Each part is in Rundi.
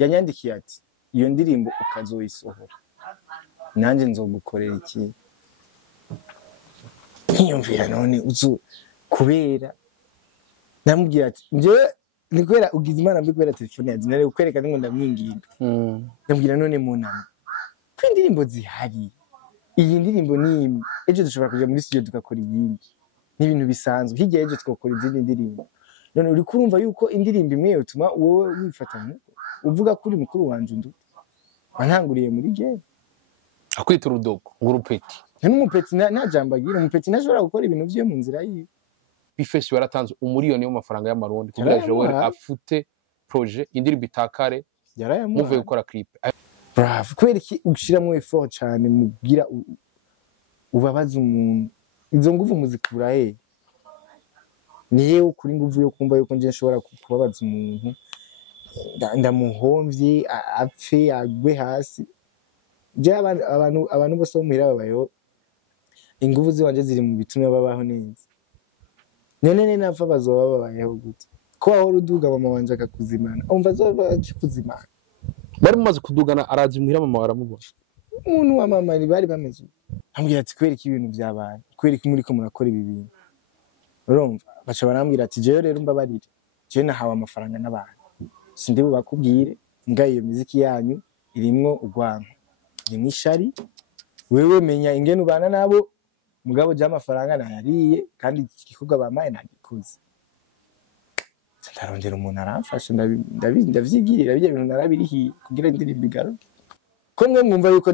yanyandikiye ati iyo ndirimbo ukazoyisohora nanje nzogukorera iki nkiyumvira none uzu kubera namubwira ati nje nikwera ugize imana mbikwera telefone yazi nare ukwereka ngo ndamwinginga ndamubwira none munama ko indirimbo zihari iyi ndirimbo ni ejo dushobora kuja muri studio tugakora ibindi n'ibintu bisanzwe hirya ejo twakora izindi ndirimbo none uri kurumva yuko indirimbo imwe yotuma wowe wifatanya uvuga kuri mukuru wanje ndu wantanguriye muri game akwita urudogo ngurupeti n'umupeti nta jambo agira umupeti ntashobora gukora ibintu vyo mu nzira yiwe bface waratanze umuriyoni w'amafaranga y'amarundi kugira Joel afute projet indirimbo itakare muvuye gukora clip bravo kwereki ushiramo effort cyane mugira ubabaza umuntu izo nguvu muzikura niye ukuri nguvu yo kumva yuko nje nshobora kubabaza umuntu ndamuhomvye apfe agwe hasi je abantu bose muhira babayo inguvu ziwanje ziri mu bitumye babaho neza none napfa bazoba babayeho gute ko aho ruduga mama wanje akakuzimana umva zoba akikuzimana bari mumaze kudugana arazi muhira mama waramubona umuntu wa mama bari bameze ambwira ati kwereka ibintu byabaye kwereka muri ko murakora ibi bintu urumva baca barambwira ati jeyo rero mbabarire je nahawe amafaranga n'abantu sindi bubakubwire ngaye iyo muziki yanyu irimwo ugwanka irimwo ishari wewe menya ingene ubana nabo mugabo je amafaranga nayariye kandi ikikuga bamaye nagikuze ndarondera umuntu aramfasha ndavyigirira bije ibintu narabirihiye kugira indirimbo igaruke ko mwe mwumva yuko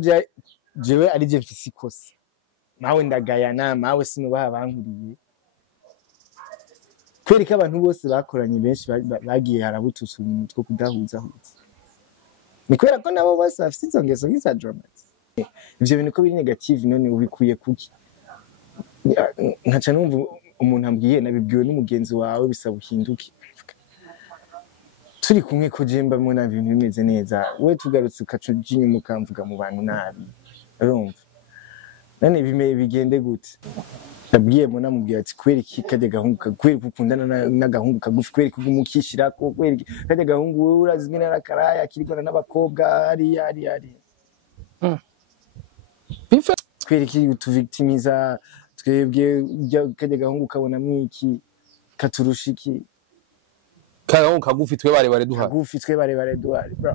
jewe ari je mfise ikosa nawe ndagayana nawe sinubaha bankuriye kwereka abantu bose bakoranye benshi bagiye harabutusa ibintu two kudahuza ni kwera ko nabo bose bafite izo ngeso nk'iza dramat ivyo bintu ko biri negative none ubikuye kuki nkaca numva umuntu ambwiye nabibwiwe n'umugenzi wawe bisaba uhinduke turi kumwe ko jemba mona ibintu bimeze neza we tugarutse ukaca inyuma ukamvuga mu bantu nabi urumva none bigende gute nabwiye mona mubwiye ati kweri kikajya gahungu kweri kukundana n'agahungu kagufi kweri kugumukishira ko kweri kajya gahungu wewe urazi ngene arakaraya kirigona n'abakobwa ari kweri ki utuvictimiza twebwe kajya gahungu kabona mwiki katurushiki kagahungu kagufi twe bare duhari kagufi twe bare duhari bro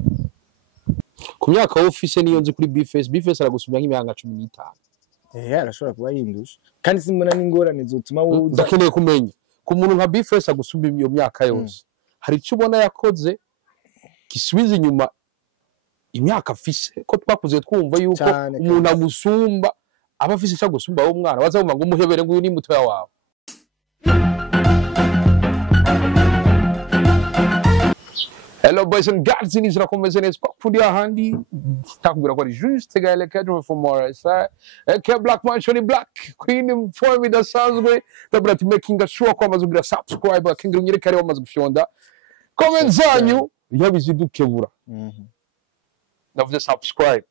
ku myaka office niyo nzi kuri bface aragusubya nk'imyaka 15 arashobora kuba yindusha kandi simbona n'ingorane zotuma wowe ndakeneye kumenya ku muntu nka bface agusubya iyo myaka yose hari icyo ubona yakoze gisubiza inyuma imyaka afise ko twakuze twumva yuko umuntu agusumba aba afise cyo gusumba wo mwana bazamva ngo umuhebere ngo uyu ni mutoya wawe Hello boys and girls, in Israel komeze neza twapfuye ahandi takubwira ko ari juste gale cadre for more ça que black man shoni black queen form idasanzwe dabra to making sure ko amaze kugira subscribe akingira nyire kare wamaze gufyonda comment zanyu yabizidukebura ndavuze subscribe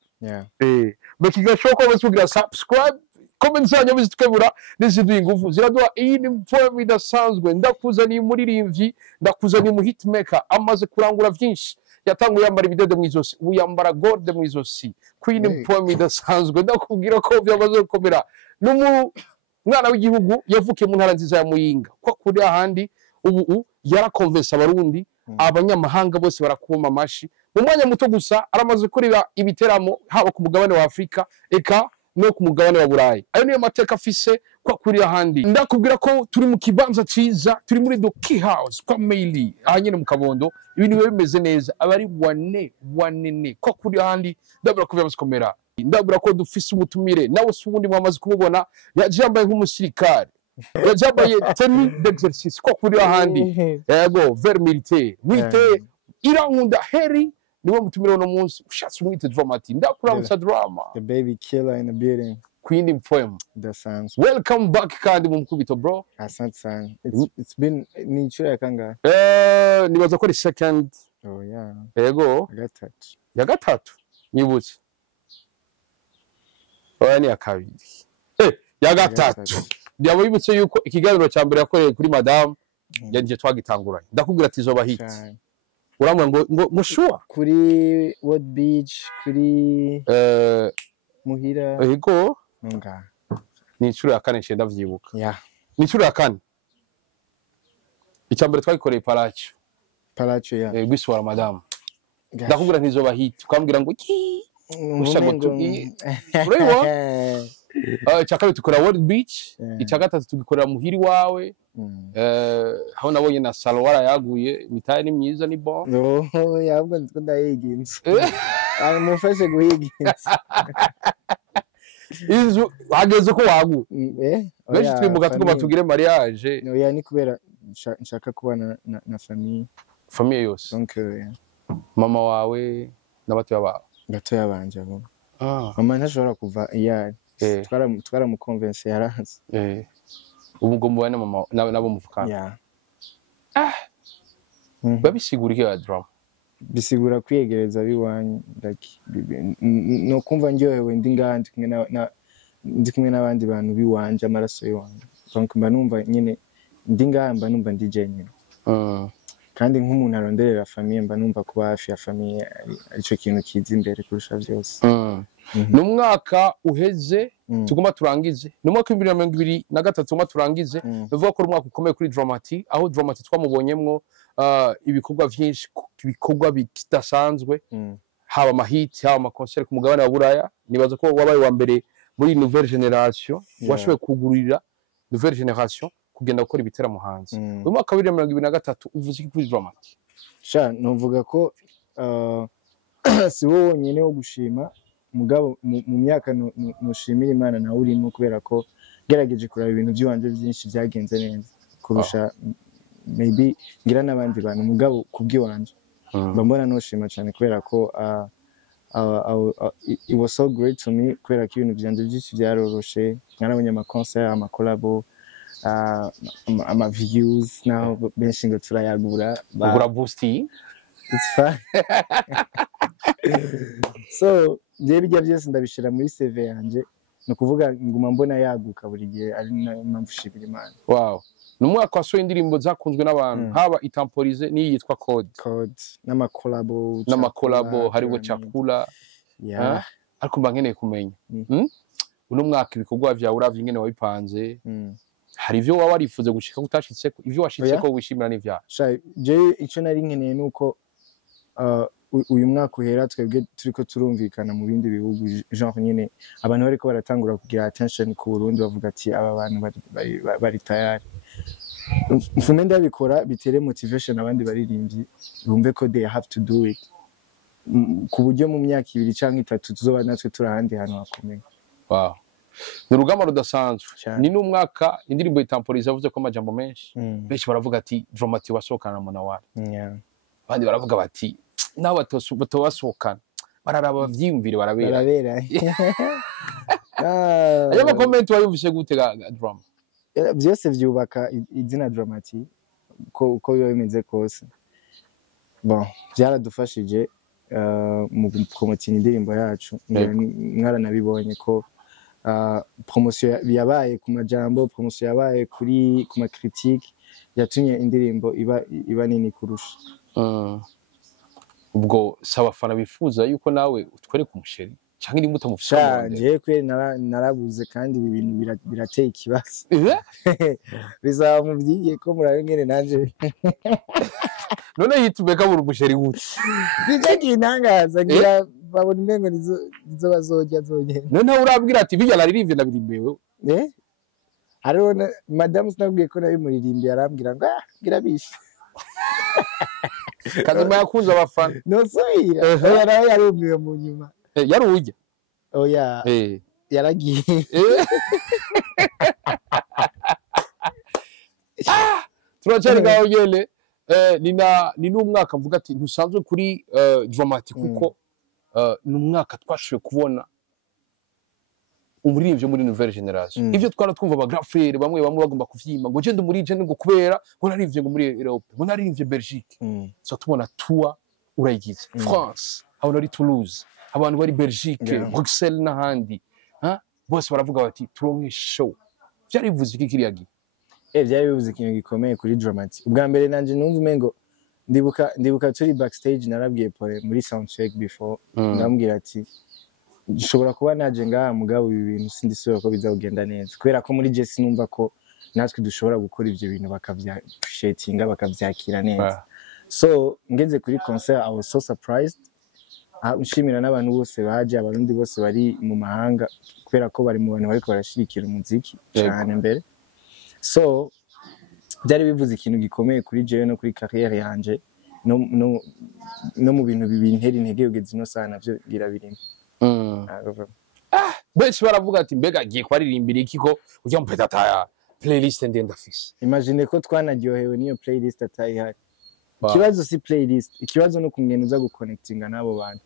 making sure ko amaze kugira subscribe comment zanyu yabizidukebura niziduye ingufu ziraduha iyi form idasanzwe ndakuzaniye umuririmbyi ndakuzaniye mu hitmaker amaze kurangura byinshi yatanguye yambara ibidodo mu izosi ubu yambara gold mu izosi queen form idasanzwe ndakubwira ko byamaze gukomera n'umwana w'igihugu yavukiye mu ntara nziza ya Muyinga ko kuri ahandi ubu yarakonvensa abarundi abanyamahanga bose barakuma amashi mu mwanya muto gusa aramaze kurira ibiteramo haba ku mugabane wa Afrika eka no ku mugabane wa Burayi ayo niyo mateka afise kwa kuri ahandi ndakubwira ko turi mu kibanza ciza turi muri the key house kwa Maili ahanyene mu Kabondo ibintu biba bimeze neza abari wanene kwa kuri ahandi ndabura ko byamazikomera ndabura ko dufise umutumire nawe se ubundi mwamaze kumubona yajambaye nk'umusirikare yajambaye tenue d'exercice kwa kuri ahandi yego vers militaire irankunda heri niwe mutumire no munsi ushatse umwite dramat ndakuramutsa drama the baby killer in the building queen in poem the sounds welcome back kandi mu mukubito bro asante sana it's been ni inshuro ya kangahe nibaza ko ari second yego ya gatatu nibutse ni ya kabiri ya gatatu byaba bibutse yuko ikiganiro cya mbere yakoreye kuri madame yanjye twagitanguranye ndakubwira ati zoba hit uramwa ngo sure kuri what beach kuri muhira ego nga ni inshuro ya kane nshye ndavyibuka yeah ni inshuro ya kane icyambere twagikoreye Paracho ya gwiswara madam ndakubwira ntizoba hit ukambwira ngo ki ushago tugi ureba cyakabiri tukora World Beach icyagatatu tugikorera muhiri wawe aho nabonye na salo warayaguye mitaye ni myiza ni bon yabwo ndiko ndayiginze ari mufashe guhiginza inzu hageze ko wagu benshi twimuka tugomba tugire mariage oya ni kubera nshaka kubana na famille yose donc mama wawe n'abatoya bawe gatoya banje abo mama ntashobora kuva iyari twara mu convince yaranze ubu ngo mubane mama nabo muvukana babisigura iki ya drama bisigura kwiyegereza biwanyu no kumva ndyohewe ndi ngandi ndi kumwe n'abandi bantu biwanje amaraso yiwanje donc mba numva nyine ndi ngamba numva ndi jenyine kandi nk'umuntu aronderera famille mba numva kuba hafi ya famille arico kintu kiza imbere kurusha byose n'umwaka uheze tugomba turangize n'umwaka 2023 tugomba turangize bivuga ko umwaka ukomeye kuri Dramat aho Dramat twamubonyemwo ibikorwa byinshi ibikorwa bidasanzwe haba amahit haba amaconcert ku mugabane wa Buraya nibaza ko wabaye wa mbere muri nouvelle génération washoboye kugurira nouvelle génération kugenda gukora ibiteramo hanze uyu mwaka 2023 uvuze iki kuri Dramat sha novuga ko si wowe nyine wo gushima mugabo mu myaka nushimira Imana na urimo kubera ko gerageje kuraba ibintu by'wanje byinshi byagenze neza kurusha maybe ngira n'abandi bantu mugabo kubwiwanje mbona noshima cyane kubera ko it was so great to me kubera ko ibintu byanje byinshi byaroroshe nkarabonye amaconcert amakolabo ama views now benshi ngo turayagura ugura boosti it's fine so je bijya byose ndabishira muri CV yanje no kuvuga nguma mbona yaguka buri gihe ari impamvu shibira Imana wow numwaka wasohoye indirimbo zakunzwe n'abantu haba itamporize ni yitwa code n'amakolabo hariwo chakula ariko mba nkeneye kumenya uno mwaka ibikorwa bya uravye ingene wabipanze hari ivyo waba warifuze gushika utashitse ivyo washitse ko wishimira n'ivya je ico nari nkeneye nuko uyu mwaka uhera twebwe turiko turumvikana mu bindi bihugu genre nyene abantu bariko baratangura kugira attention ku Burundi bavuga ati aba bantu bari tayari mfume ndabikora bitere motivation abandi baririmbyi bumve ko they have to do it kuburyo mu myaka 2 canke 3 tuzoba natwe turahandi hantu hakomeye wow n'urugamba rudasanzwe ni n'umwaka indirimbo itamporiza avuze ko amajambo menshi benshi baravuga ati Dramat wasokana na wari abandi baravuga bati nawe batowasokana bararaba bavyimvire barabera ayo ma comment wayumvise gute ga drama byose vyubaka izina Dramat ko biba bimeze kose bon byaradufashije mu promoting indirimbo yacu mwaranabibonye ko promotion yabaye ku majambo promotion yabaye kuri ku ma critique yatumye indirimbo iba nini kurusha ubwo sabafana bifuza yuko nawe utwereka umusheri cyangwa indi muta mufisha nje kwe narabuze kandi ibi bintu birateye ikibazo bizaba mu byigiye ko murabe ngene nanje none yitubeka buri umusheri gute bijye intangaza ngira babona indengo nizo bazojya zogenda none urabwira ati bijya naririmbye nabirimbewe hariho madame sinabwiye ko nabimuririmbiye arambwira ngo ngira bishe kazima yakunze abafana nosubira oya nawe yarumiwe mu nyuma yarujya oya yaragiye turacari gaho yele ni n'umwaka mvuga ati ntusanzwe kuri Dramat kuko ni umwaka twashoboye kubona umuririmbyi muri nouvelle génération ivyo twara twumva ba grand frère bamwe bagomba kuvyima ngo je ndumurije ngo kubera ngo narivye ngo muri Europe ngo narivye Belgique so tubona tour urayigize France aho nari Toulouse abantu bari Belgique Bruxelles n'ahandi bose baravuga bati turonke show byarivuze iki kiriya gihe byari bivuze ikintu gikomeye kuri Dramat ubwa mbere nanje numva umengo ndibuka turi backstage narabwiye Pole muri sound check before ndambwira ati nshobora kuba naje ngaha mugabo ibi bintu sindisubira ko bizagenda neza kubera ko muri Jesse numva ko natwe dushobora gukora ivyo bintu bakavyatinga bakavyakira neza so ngeze kuri concert I was so surprised nshimira n'abantu bose baje abarundi bose bari mu mahanga kubera ko bari mu bantu bariko barashirikira umuziki cyane mbere so byari bivuze ikintu gikomeye kuri jewe no kuri carrière yanje no mu bintu bibintera intege ugeze no sana navyo birabirimo benshi baravuga ati mbega agiye kwaririmbira iki ko ujya mpeta ta playlist ndenda fisi imagine ko twanaryohewe niyo playlist atayihari ikibazo si playlist ikibazo no kungena uza guconnectinga nabo bantu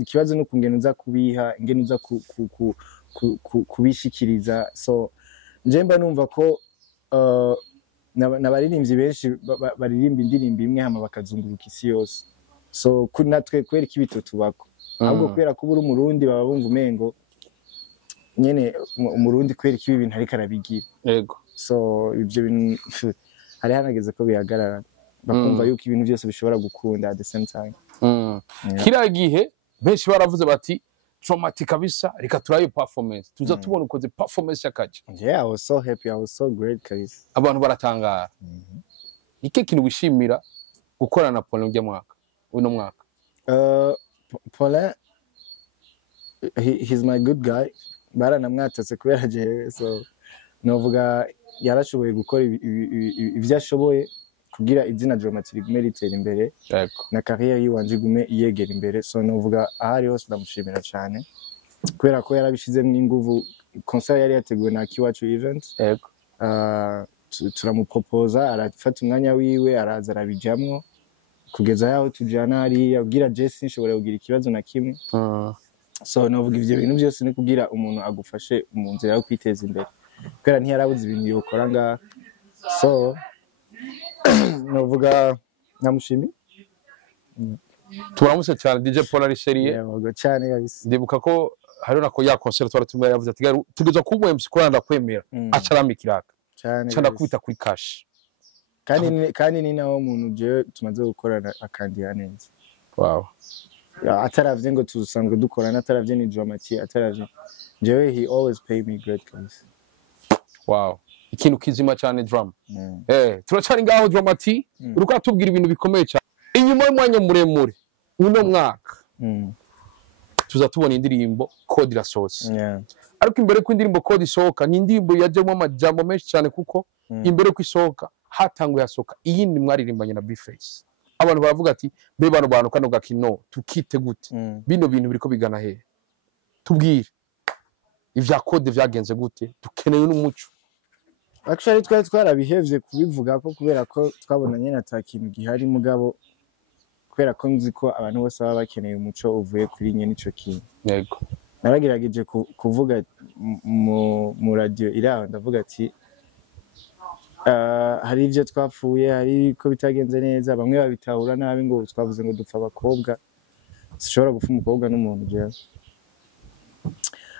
ikibazo no kungena uza kubiha ingene uza kubishikiriza so njemba numva ko n'abaririmbyi benshi baririmba indirimbo imwe hama bakazunguruka isi yose so kuri natwe kwereka ibito tubako ahubwo kubera ko uri umurundi baba bumva umengo nyene umurundi kwereka ibi bintu ariko arabigira yego so ibyo bintu hari hanageze ko bihagarara bakumva yuko ibintu byose bishobora gukunda at the same time kira gihe benshi baravuze bati dramatic kabisa reka turayo performance tuza tubona ukoze performance yakaje yeah I was so happy I was so great guys abantu baratangara nike kintu wishimira gukorana na Paul ujya mwaka uno mwaka Paul he's my good guy baranamwatatse kubera je so novuga yarashoboye gukora ivyo ashoboye kugira izina dramatic rigume ritera imbere na carrière yiwanje igume yegera imbere so novuga ahari hose ndamushimira cyane kubera ko yarabishizemo inguvu concert yari yateguwe na Kiwacu event turamuproposa arafata umwanya wiwe araza arabijamwo kugeza yaho tujana hari abwira Jesse nshobora kugira ikibazo na kimwe so novuga ivyo bintu byose ni kugira umuntu agufashe mu nzira yo kwiteza imbere kubera ntiyarabuze ibintu yokora nga so novuga namushimi turamutse cyane DJ Paul ari serie yego cyane kabisa ndibuka ko hari nako ya concert twaratumira yavuze ati tugeza ku mwemsi kuranda kwemera acaramikiraka cyane kubita kuri cash kandi ni nawo muntu je tumaze gukorana akandiha neza wow ataravye ngo tusanzwe dukorana ataravye ni dramatic ataravye jewe he always pay me great guys wow ikintu kizima cyane drama turacari ngaho dramatic uruko atubwira ibintu bikomeye cyane inyuma y'umwanya muremure uno mwaka tuza tubona indirimbo Code irasohotse ariko imbere ko indirimbo Code isohoka ni indirimbo yajemo amajambo menshi cyane kuko imbere ko isohoka hatanguye hasohoka iyindi mwaririmbanye na bface abantu baravuga ati mbe bantu kano gakino tukite gute bino bintu biriko bigana he tubwire ivya Code vyagenze gute dukeneye n'umuco actually twarabihevye kubivuga ko kubera ko twabona nyene atakintu gihari mugabo kubera ko nzi ko abantu bose baba bakeneye umuco uvuye kuri nyene ico kintu yego naragerageje kuvuga mu radio iraho ndavuga ati hari ivyo twapfuye hari ko bitagenze neza bamwe babitahura nabi ngo twavuze ngo dupfa abakobwa sishobora gufa umukobwa n'umuntu je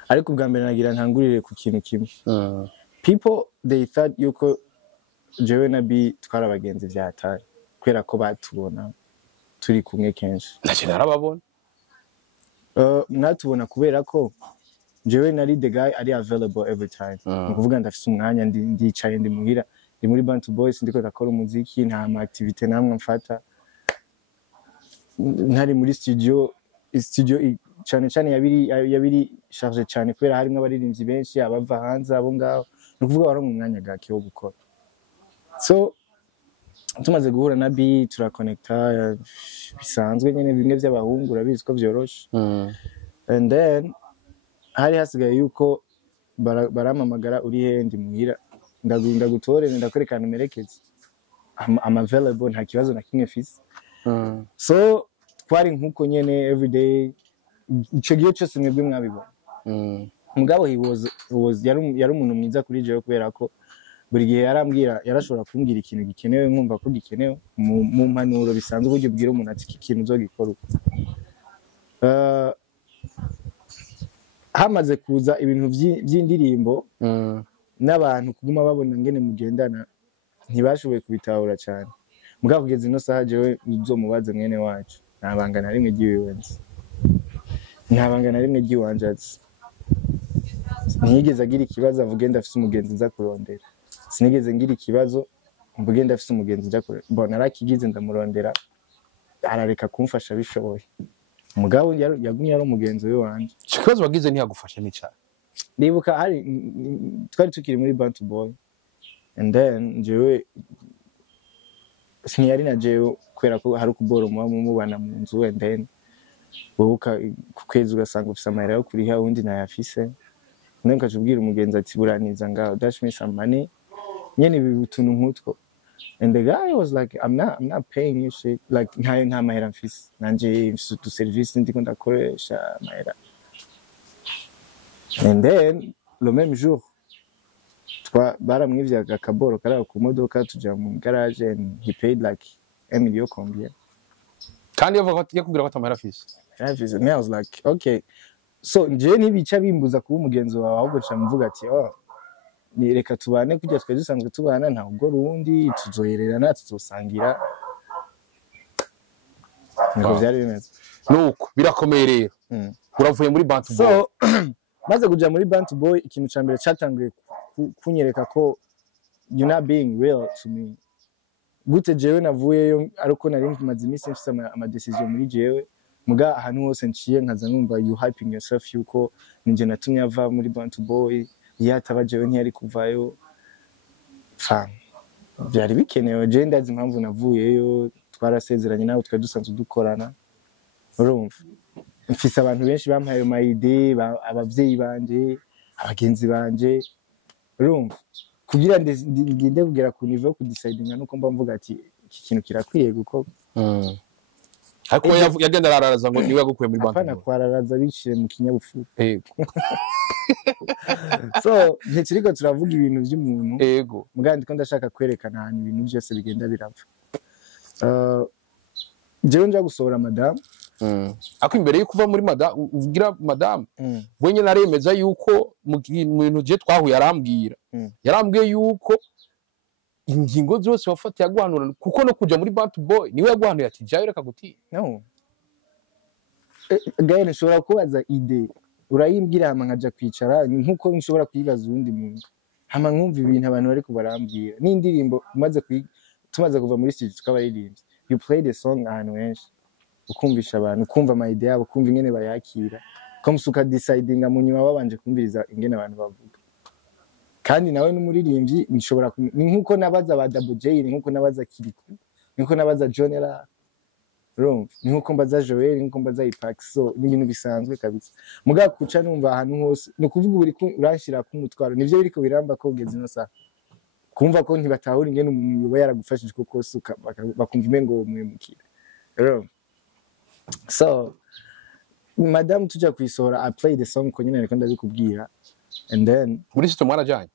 ariko ubwa mbere nagira ntangurire ku kintu kimwe people they thought yuko jewe na B twarabagenzi vyatari kwera ko batubona turi kumwe kenshi nacyo narababona mwatubona kubera ko jewe nari the guy ari available every time ukuvuga ndafise umwanya ndicaye ndi muhira ndi muri Bantu Boys ndiko ndakora umuziki nta ama activity namwe mfata ntari muri studio cyane yabiri charge cyane kubera harimo abaririmbyi benshi abava hanze abo ngaho nukuvuga wari mu mwanya gake wo gukora so tumaze guhura na B turakonnecta bisanzwe nyene bimwe by'abahungu urabizi ko byoroshe and then hari hasigaye yuko baramamagara uri he ndi muhira ndagutore ndakwerekana merekezi I'm available nta kibazo na kimwe fisi so twari nkuko nyene everyday ico gihe cyose mwebwe mwabibona mugabo yari umuntu mwiza kuri jewe kubera ko buri gihe yarashobora kumbwira ikintu gikenewe nkumva ko gikenewe mu mpanuro bisanzwe buryo bwira umuntu ati iki kintu uzogikora hamaze kuza ibintu by'indirimbo n'abantu kuguma babona ngene mugendana ntibashoboye kubitahura cyane mugabo kugeza ino saha jewe uzomubaze mwene wacu ntabanga na rimwe ry'iwiwenzi ntabanga na rimwe ry'iwanje azi ntiyigeze agira ikibazo avuge ndafise umugenzi nza kurondera sinigeze ngira ikibazo mvuge ndafise umugenzi nza kurondera mbona arakigize ndamurondera arareka kumfasha bishoboye mugabo yagumye ari umugenzi we wanje ikibazo wagize ntiyagufasha n'icyaha ndibuka hari twari tukiri muri Bantu Boy and then jewe siniyari na jewe kwera ko hari kuboro mubana mu nzu and then wobuka ku kwezi ugasanga ufise amahera yo kuriha undi nayafise none kacubwira umugenzi ati buraniza ngaho dash me some money nyene ibi butuntu nkutwo and the guy was like I'm not paying you shit like nta mahera mfise nanje to service ndiko ndakoresha amahera and then le même jour baramwivye akaboro karaho ku modoka tuja mu garage and he paid like 1 million combien kandi yakubwira ko atamahera afise I was like okay so nje ntibica bimbuza kuba umugenzi wawe ahubwo ca mvuga ati ni reka tubane kujya twe dusanzwe tubana nta ubwo rundi tuzohererana tuzosangira ngo byari bimeze nuko birakomeye rero uravuye muri Bantu Boy so maze kuja muri Bantu Boy ikintu ca mbere catanguye kunyereka ko you not being real to me gute jewe navuyeyo ariko nari maze iminsi mfise ama decision muri jewe muga ahantu hose nciye nkaza numva you hyping yourself yuko ninje natumye ava muri Bantu Boy yataba jewe ntiyari kuvayo fa byari bikenewe je ndazi impamvu navuyeyo twarasezeranye nawe twa dusanzwe dukorana urumva mfise abantu benshi bampaye ma idee abavyeyi banje abagenzi banje urumva kugira ngende kugera ku niveau ku decidinga nuko mba mvuga ati iki kintu kirakwiye gukorwa ariko yagenda araraza ngo niwe yagukuye muri Bantu Boy apana kwararaza bishire mu kinyabupfu so ntikiriko turavuga ibintu by'umuntu yego mugandi ko ndashaka kwerekana ahantu ibintu byose bigenda birapfa jewe nja gusohora madame ako imbere yo kuva muri madame uvugira madame wenye naremeza yuko mu bintu je twahuye yarambwiye yuko ingingo zose wafata yaguhanura kuko no kuja muri Bantu Boy niwe yaguhanuye ati jayo reka guti no gaye nshobora kubaza idee urayimbwira hama nkaja kwicara nkuko nshobora kuyibaza undi muntu hama nkumva ibintu abantu bari kubarambwira n'indirimbo tumaze kuva muri studio tukabaririmbye you play the song ahantu henshi ukumvisha abantu ukumva ama idea yabo ukumva ingene bayakira komsuka decidinga mu nyuma babanje kumviriza ingene abantu bavuga kandi nawe n'umuririmbyi nshobora ni nkuko nabaza ba Double J ni nkuko nabaza Kiriku ni nkuko nabaza Jonera Rom ni nkuko mbaza Joel ni nkuko mbaza Ipac so ni ibintu bisanzwe kabisa muga kuca numva ahantu hose no kuvuga uri uranshira ku mutwaro nivyo biriko biramba ko ugeze no sa kumva ko ntibatahura ingene umuntu yoba yaragufashije kuko suka bakumva imengo mwemukira Rom so madame tuja kwisohora I play the song ko nyine ariko ndabikubwira and then muri system warajanye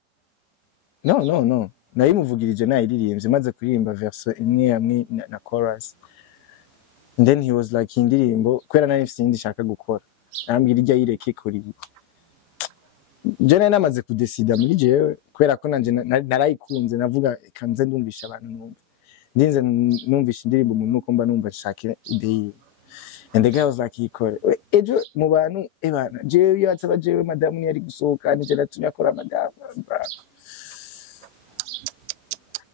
no nayimuvugirije nayiririmbye maze kuririmba verse imwe hamwe na chorus and then he was like indirimbo kwera nari mfite indi shaka gukora arambwira ijya yireke kuri je namaze kudecida muri jewe kwera ko nanje narayikunze navuga kanze ndumvisha abantu numva ndinze numvisha indirimbo umuntu uko mba numva nshaka idea and the guy was like ikore ejo mu bantu ebana jewe yatsaba jewe madamu ni yari gusohoka nije natumye akora madamu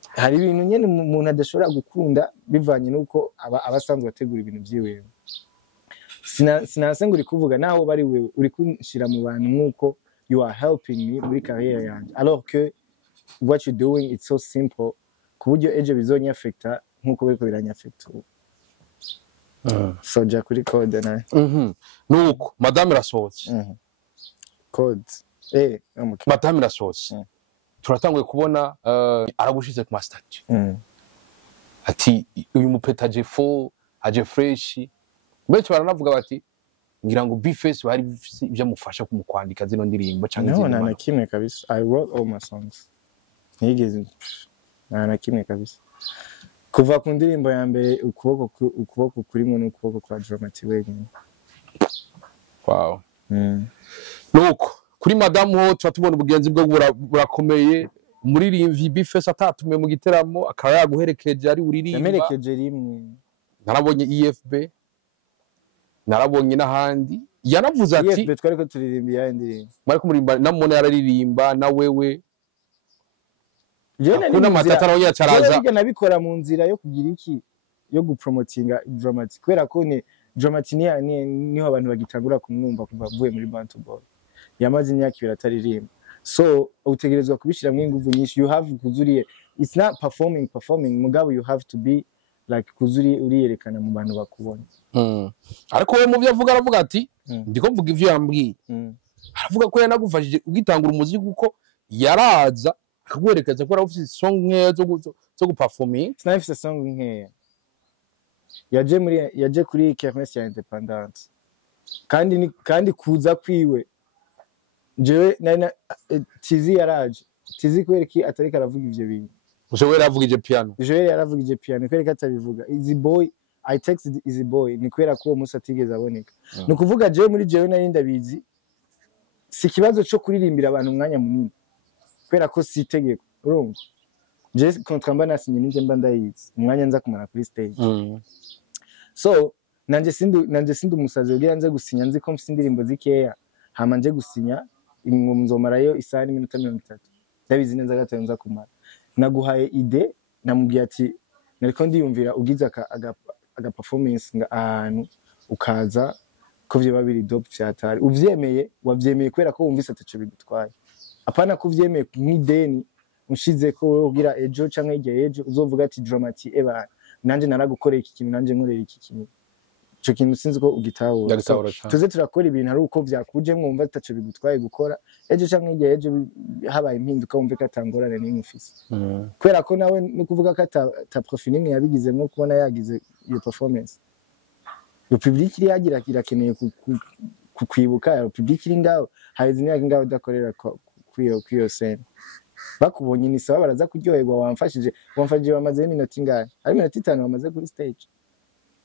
hari ibintu nyene umuntu adashobora gukunda bivanye nuko abasanzwe bategura ibintu byiwewe sinasengura kuvuga naho bari wewe uri kunshira mu bantu nkuko you are helping me muri career yanjye alors que what you doing it's so simple kuburyo ejo bizonya affecta nkuko biko biranya affecta so ja kuri code na nuko madame rasohotse code madame rasohotse turatanguye kubona aragushize ku mastatue ati uyu mupeta aje fresh benshi baranavuga bati ngira ngo bface bari ibyo mufasha kumukwandika zino ndirimbo cyangwa zino na kimwe kabisa I wrote all my songs nigeze na kimwe kabisa kuva ku ndirimbo ya mbere ukuboko kurimo n'ukuboko kwa dramat wenyine wow nuko kuri madame ho tuba tubona ubugenzi bwo burakomeye umuririmbyi bface atatumiwe mu giteramo akaba yaguherekeje ari uririmba yamerekeje rimwe narabonye EFB narabonye n'ahandi yanavuze ati EFB twari ko turirimba yandi bari kumurimba namone yararirimba na wewe Jene kuna matata nawe yacaraza nabikora mu nzira yo kugira iki yo gupromotinga dramat kwera ko ni dramat niho abantu bagitangura kumwumva kuva avuye muri Bantu Boy yamaze imyaka 2 ataririmba so utegerezwa kubishiramwe ingufu nyinshi you have kuzuriye it's not performing mugabo you have to be like kuzuri uriyerekana mu bantu bakubona ariko we mu byo avuga aravuga ati ndiko mvuga ivyo yambwiye aravuga ko yanagufashije ugitangura umuziki kuko yaraza akagwerekeza ko arafite song nkeya zo guperforming sinafite song nkeya yaje kuri kermesse ya independence kandi kuza kwiwe jewe na tizi yaraje tizi kwereki atari karavuga ivyo bintu Joel yavugije piano Joel yaravugije piano kwereka atabivuga easy boy I texted easy boy ni kwera ko Musa atigeze aboneka no kuvuga jewe muri jewe nari ndabizi si kibazo cyo kuririmbira abantu umwanya munini kwera ko si itegeko urumva je contrat mba nasinye nije mba ndayizi umwanya nza kumara kuri stage so nanje sindu umusazi ugira nze gusinya nzi ko mfite indirimbo zikeya hama nje gusinya nzomarayo isaha n'iminota 30 ndabizi neza gatayo nza kumara naguhaye ide namubwiye ati nariko ndiyumvira ugize aga performance nga ahantu ukaza ko vye babiri dope vyatari uvyemeye wavyemeye kwera ko wumvise ataco bigutwaye apana ko uvyemeye nk'ideni ushize ko wowe ugira ejo canke igihe ejo uzovuga ati dramat eba nanje naragukoreye iki kintu nanje nkorera iki kintu ico kintu sinzi ko ugitahura tuze turakora ibintu ari uko vyakuje mwumva ataco bigutwaye gukora ejo canke igihe ejo habaye impinduka wumve ko atangorane n'imufise kwera ko nawe no kuvuga ko ta profiling yabigize nko kubona yagize iyo performance yo public iri yagira kirakeneye kukwibuka yo public iri ngaho haize imyaka ngaho udakorera kwiyo scene bakubonye ni sawa baraza kuryoherwa wamfashije bamaze iminota ingahe ari iminota 5 bamaze kuri stage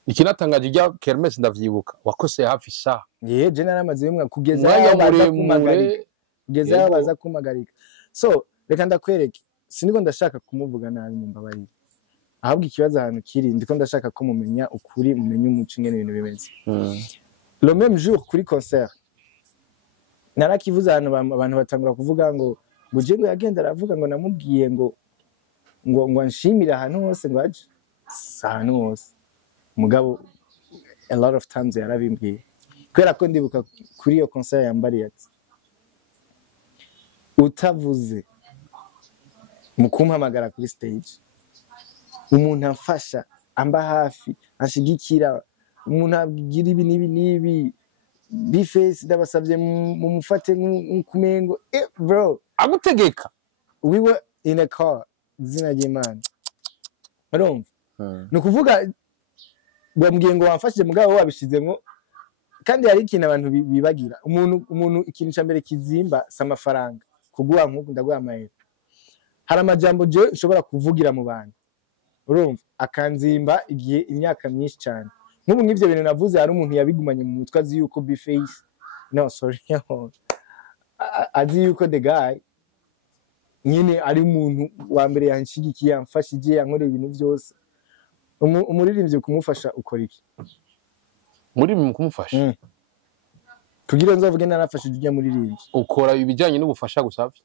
ikinatangaje rya kermesse ndavyibuka wakose hafi saha je naramaze bimwe kugeza baza kumagarika so reka ndakwereke siniko ndashaka kumuvuga nabi mu mbabarira ahabwa ikibazo ahantu kiri ndiko ndashaka ko mumenya ukuri mumenya umuco ngene ibintu bimeze le même jour kuri concert narakivuze abantu batangura kuvuga ngo Bujengo yagenda aravuga ngo namubwiye ngo anshimira ahantu hose ngo aje ahantu hose mugabo a lot of times yarabimbwiye kwera ko ndibuka kuri iyo concert yambariye ati utavuze mu kumpamagara kuri stage umuntu amfasha amba hafi ashigikira umuntu agira ibi nibi bface ndabasavye mu mufate nk'ukumengo bro agutegeka we were in a car zina ry'Imana urumva no kuvuga bambwiye ngo wamfashije mugabo wabishizemo kandi hari ikintu abantu bibagira umuntu ikintu cyambere kizimba samafaranga kuguha nkuko ndaguha amahera hari amajambo je ushobora kuvugira mu bantu urumva akanzimba igihe imyaka myinshi cyane nk'ubu nk'ivyo bintu navuze hari umuntu yabigumanye mu mutwe azi yuko bface no sorry azi yuko the guy nyine ari umuntu wa mbere yanshigikiye yamfashije yankoreye ibintu byose umuririmbyi kumufasha ukora iki muri mu kumufasha kugira nzavuge narafashije ujya muririmbyi ukora ibijyanye n'ubufasha gusavye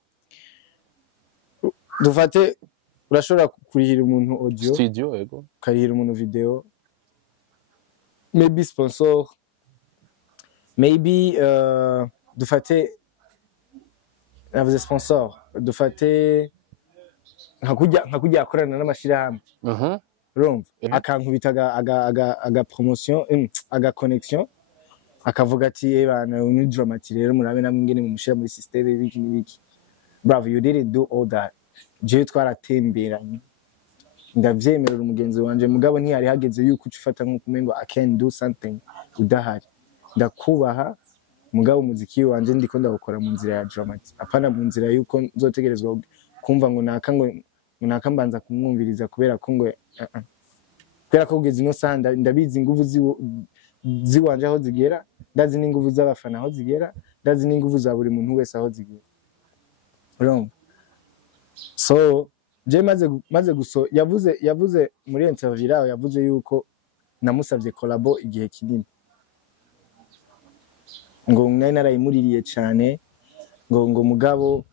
dufate urashobora kurihira umuntu audio studio yego karihira umuntu video maybe sponsor maybe dufate navuze sponsor dufate nkakujya akorana n'amashirahamwe urumva akankubita aga promotion aga connection akavuga ati bana uni dramat rero murabe namwe ngene mu mushira muri system ibiki nibiki bravo you didn't do all that je twaratemberanye ndavyemerera umugenzi wanje mugabo ntiyari hageze yuko ucufata nk'ukumengo I can do something udahari ndakubaha mugabo umuziki wanje ndiko ndawukora mu nzira ya dramat apana mu nzira yuko nzotegerezwa kumva ngo naka mbanza kumwumviriza kubera ko ngo kubera ko ugeze no sanda ndabizi ingufu ziwanje aho zigera ndazi n'ingufu z'abafana aho zigera ndazi n'ingufu za buri muntu wese aho zigera urumva so je maze guso yavuze muri interview yawe yavuze yuko namusavye collabo igihe kinini ngo nari narayimuririye cyane ngo mugabo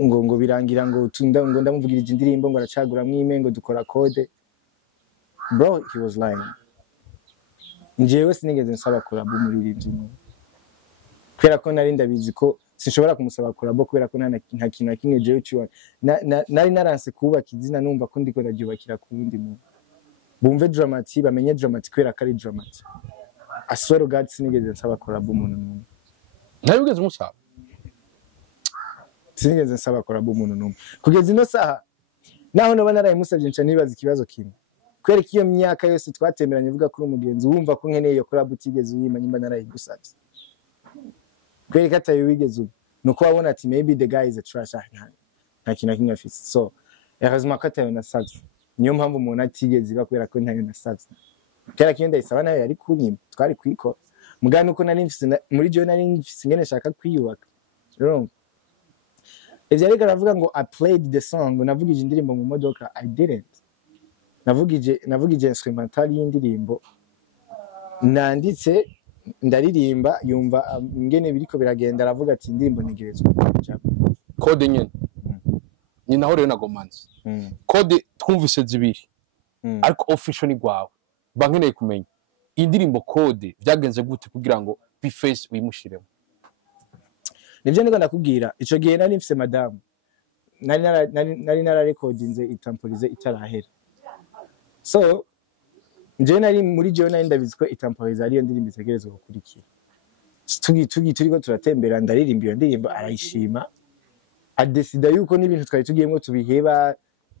ngo birangira ngo ndamuvugirije indirimbo ngo aracagura mwime ngo dukora code bro he was lying njewe sinigeze nsaba collabo muri rimwe kubera ko nari ndabizi ko sinshobora kumusaba collabo kubera ko nta kintu na kimwe jewe cyuwa nari naranse kubaka izina numva ko ndiko ndaryubakira ku wundi muntu bumve dramat bamenye dramat kubera ko ari dramat I swear to God sinigeze nsaba collabo umuntu numwe ntabigeze umusaba sinigeze nsaba collabo umuntu numwe kugeza ino saha naho no banarayimusabye nca nibaza ikibazo kimwe kubera ko iyo myaka yose twatemeranye uvuga ko umugenzi wumva ko nkeneye iyo collabo utigeze uyima nyimba narayigusabye kubera ko atayo wigeze nuko wabona ati maybe the guy is a trash nta kintu kimwe afise so heureusement ko atayo nasabye niyo mpamvu umuntu atigeze iba kubera ko ntayo nasabye kera kiyo ndayisaba nayo yari kunyima twari kwikora mugana uko nari mfise muri jo nari mfise ngene shaka kwiyubaka rero ivyo ariko aravuga ngo I played the song navugije indirimbo mu modoka I didn't navugije instrumental y'indirimbo nanditse ndaririmba yumva ngene biriko biragenda aravuga ati indirimbo ntegerezwa code nyene ni naho rero nagomanze code twumvise zibiri ariko official ni gwawe bankeneye kumenya indirimbo code byagenze gute kugira ngo bface uyimushiremo nivyo niko ndakubwira ico gihe nari mfise madame nari nararecordinze itampolize itarahera so nje nari muri je nari ndabizi ko itampolize ari yo ndirimbo itegerezwa gukurikira turiko turatembera ndaririmba iyo ndirimbo arayishima adesida yuko n'ibintu twari tugiyemo tubiheba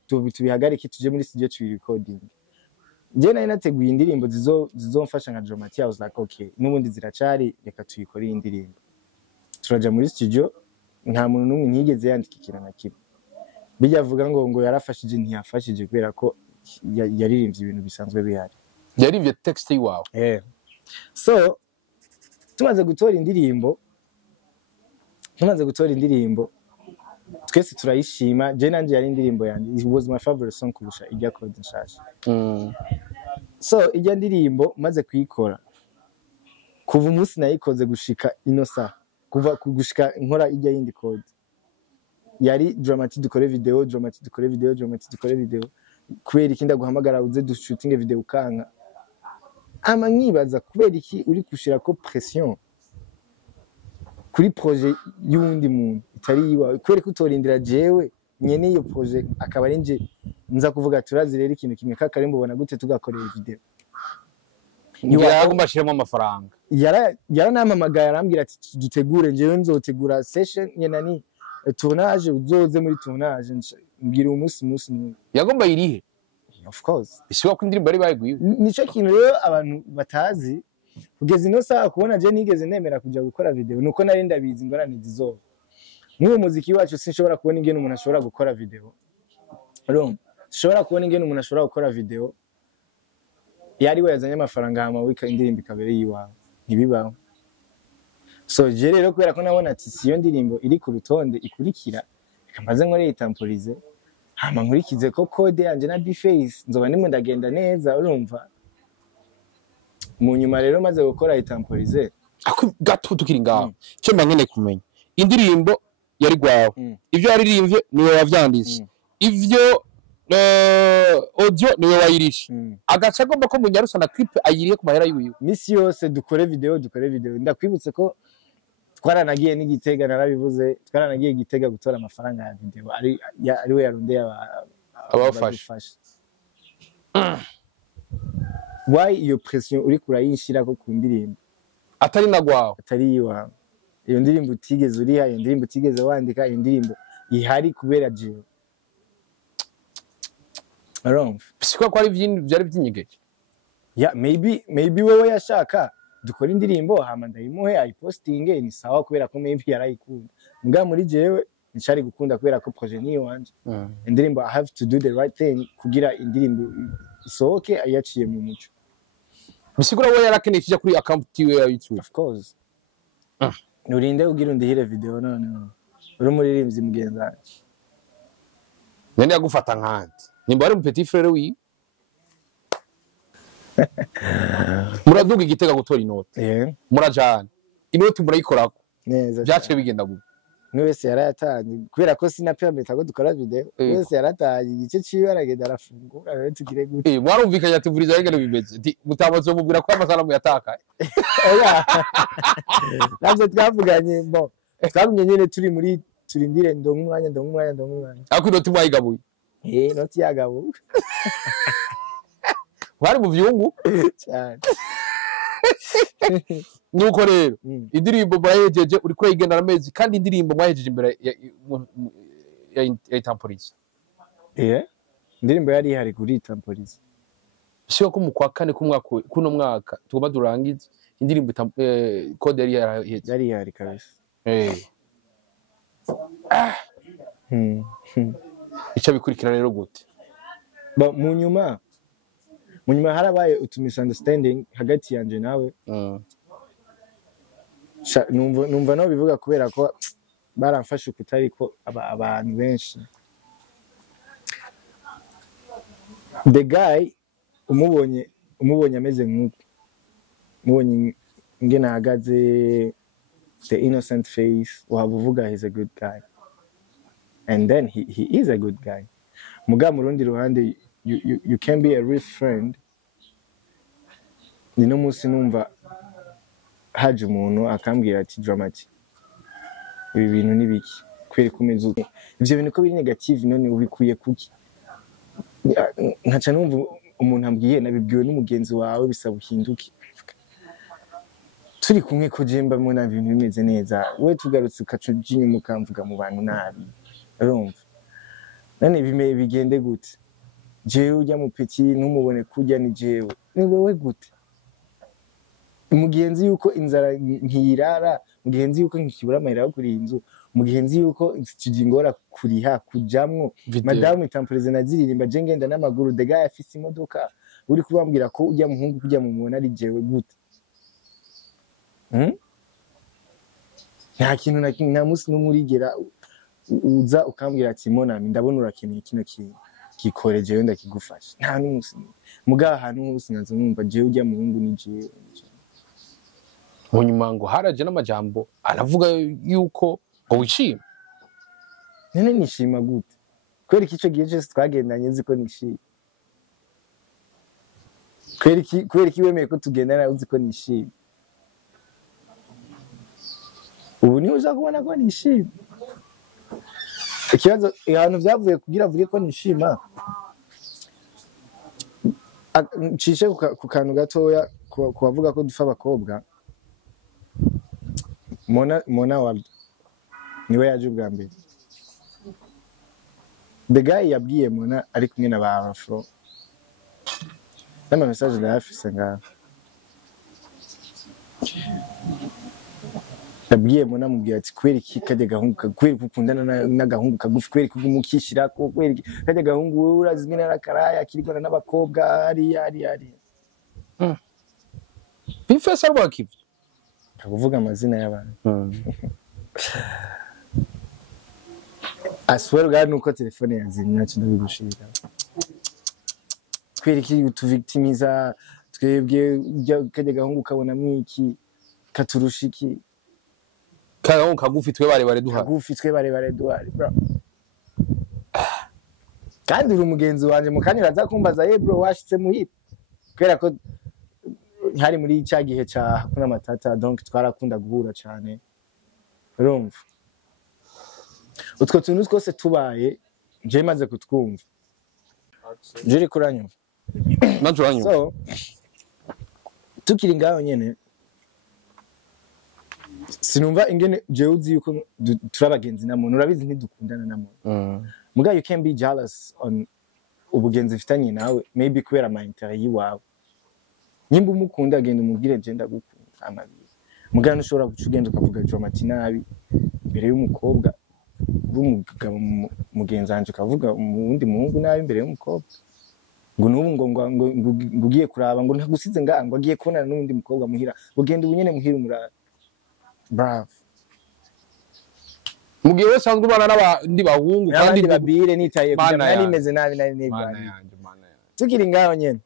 tubihagarike tuje muri studio recording je nari nateguye indirimbo zizomfasha nka dramat I was like okay n'ubundi ziracari reka tuyikore indirimbo turaja muri studio nta muntu numwe ntigeze yandika ikintu na kimwe bijya avuga ngo yarafashije ntiyafashije kubera ko yaririmbye ibintu bisanzwe bihari yaririmbye text yiwawe so tumaze gutora indirimbo twese turayishima je nanje yari indirimbo yanjye it was my favorite song kurusha ijya code nshasha so ijya ndirimbo maze kuyikora kuva umunsi nayikoze gushika ino saha kuva gushika nkora ijya yindi code yari dramat dukore video kubera iki ndaguhamagara uze dushooting video ukanka ama nkibaza kubera iki uri kushira ko pression kuri projet y'undi muntu itari yiwawe kubera ko utorindira jewe nyene iyo projet akaba ari nje nza kuvuga turazi rero ikintu kimwe kakare mbona gute tugakorera video yagumashiramo amafaranga yaranampamagaye arambwira ati dutegure njewe nzotegura session nyena ni tournage uzoze muri tournage mbwira umunsi yagomba irihe of course isiwa ko indirimbo bari bayiguye nico kintu rero abantu batazi kugeza ino saha kubona je nigeze nemera kuja gukora video nuko nari ndabizi ngorane zizoba n'uwo muziki wacu sinshobora kubona ingene umuntu ashobora gukora video rero shobora kubona ingene umuntu ashobora gukora video yari we yazanye amafaranga hama wika indirimbo ikabere yiwawe ntibibaho so je rero kubera ko nabona ati siyo ndirimbo iri ku rutonde ikurikira ikamaze nkore itampolize hama nkurikize ko code yanje na bface nzoba nimwe ndagenda neza urumva mu nyuma rero maze gukora itampolize ako gato tukiri ngaho cyo mbankeneye kumenya indirimbo yari gwawe ivyo yaririmbye niwe wavyanditse ivyo audio niwe wayirisha agaca agomba ko munyarusa na clip ayiriye ku mahera yiwe misi yose dukore video ndakwibutse ko twaranagiye n'igitega narabivuze twaranagiye gitega gutora amafaranga ya video ari we yarondeye abafasha why iyo pression uri kurayishira ko ku ndirimbo atari nagwawe atari yiwawe iyo ndirimbo utigeze uriha iyo ndirimbo utigeze wandika iyo ndirimbo ihari kubera jewe arumva siko ko ari byari byinyigeje maybe wewe yashaka dukora indirimbo hama ndayimuhe ayipostinge ni sawa kubera ko maybe yarayikunda mbwa muri jewe nicari gukunda kubera ko projet ni wanje indirimbo I have to do the right thing kugira indirimbo isohoke ayaciye mu muco bisigura we yarakeneye kija kuri account yiwe ya YouTube of course urinde ugira undihire video none uri muririmbyi mugenza nene yagufata nkandi nimba ari mu petit frère wi muraduga igitega gutora inote murajana inoti murayikorako neza byaciye bigenda gute wese yarayatanye kubera ko sinapyameta ko dukora video wese yaratanye igice ciwe aragenda arafungura rero tugire gute mwarumvikanye ati buriza yegene bimeze mutabazo mubwira ko amasalamu yatakaye navyo twavuganye bo twagumye nyene turindire ndongumwanya ako inoti mwayigabuye noti yagabuye wari mu vyungu cyane nuko rero indirimbo mwahejeje uri ko yigendana amezi kandi indirimbo mwahejeje imbere ya Temporisa indirimbo yari ihari kuri Temporisa sio ko mu kwa kane kuno mwaka tugomba durangize indirimbo code yari ihari kabisa ica bikurikira rero gute mu nyuma harabaye misunderstanding hagati yanje nawe numva no bivuga kubera ko baramfashe ukutari ko abantu benshi the guy umubonye ameze nk'uko umubonye ngena hagaze the innocent face waba uvuga he's a good guy and then he is a good guy muga mu rundi ruhande you can be a real friend ni no musi numva haje umuntu akambwira ati dramat ibi bintu nibiki kweri kumeze uko ivyo bintu ko biri negative none ubikuye kuki nkaca numva umuntu ambwiye nabibwiwe n'umugenzi wawe bisaba uhinduke turi kumwe ko jemba mona ibintu bimeze neza we tugarutse ukaca inyuma ukamvuga mu bantu nabi urumva none bigende gute jewe ujya mu peti ntumubone kujya ni jewe ni wewe gute mugenzi yuko inzara nkirara mugenzi yuko nkikibura amahera yo kuri inzu mugenzi yuko ikigingora kuriha kujamwo madamu Temporisa naziririmba je ngenda n'amaguru the guy afise imodoka uri kubambwira ko ujya muhungu kujya mu mubona ari jewe gute nta kintu na musi n'umurigera uza ukambwira ati monami ndabona urakeneye kino kintu kikore jewe ndakigufasha nta n'umusi muga ahantu hose nkaza numva jewe ujya muhungu ni jewe munyuma ngo haraje n'amajambo aravuga yuko ngo wishima nene nishima gute kweri kico gihe cyose twagendanye nzi ko nishima kweri kiwemeye ko tugendana uzi ko nishima ubu ni uza kubona ko nishima ikibazo abantu byavuye kugira avuge ko nishima cishe ku kantu gatoya kubavuga ko dufa abakobwa Mona Waldo niwe yaje ubwa mbere the guy yabwiye Mona ari kumwe na ba Afro nama message ndafise ngaho yabwiye Mona mubwiye ati kweri kajya gahungu kweri kukundana n'agahungu kagufi kweri kugumukishira ko kweri kajya gahungu wewe urazimwe n'akaraya kirigona n'abakobwa ari bface arwakivye kuvuga amazina y'abantu aswero God nuko telefone yazimye naco ndabigushira kwereki utuvictimiza twebwe kajya gahungu kabona mwiki katurushiki kagahungu kagufi twe bare duhari bro kandi uri umugenzi wanje mukanyira aza kumbaza bro washitse muhira kwera ko hari muri cya gihe cya hakuna matata donc twarakunda guhura cyane urumva utwo tuntu twose tubaye je maze kutwumva jiri kuranyumva naturanyumva so tukiri ngaho nyene sinumva ingene je uzi yuko turabagenzi na muntu urabizi ntidukundana na muntu muga you can be jealous on ubugenzi mfitanye nawe maybe kubera my intérêt yiwawe nimba umukunda agenda umubwire je ndagukunda amabiri mugana ushobora gucugenda ukavuga dramat nabi imbere y'umukobwa umugabo mugenzi wanje ukavuga umundi muhungu nabi imbere y'umukobwa ngo nubu ngo ugiye kuraba ngo ntagusize ngo agiye kubonana n'undi mukobwa muhira ugenda ubunyene muhira umurara bravo mugiye wese sanzwe bana n'abandi bahungu kandi babire nitaye Mana kujya yanjye. nimeze nabi nari mana nibwana yanjye mana yanjye tukiri ngaho nyene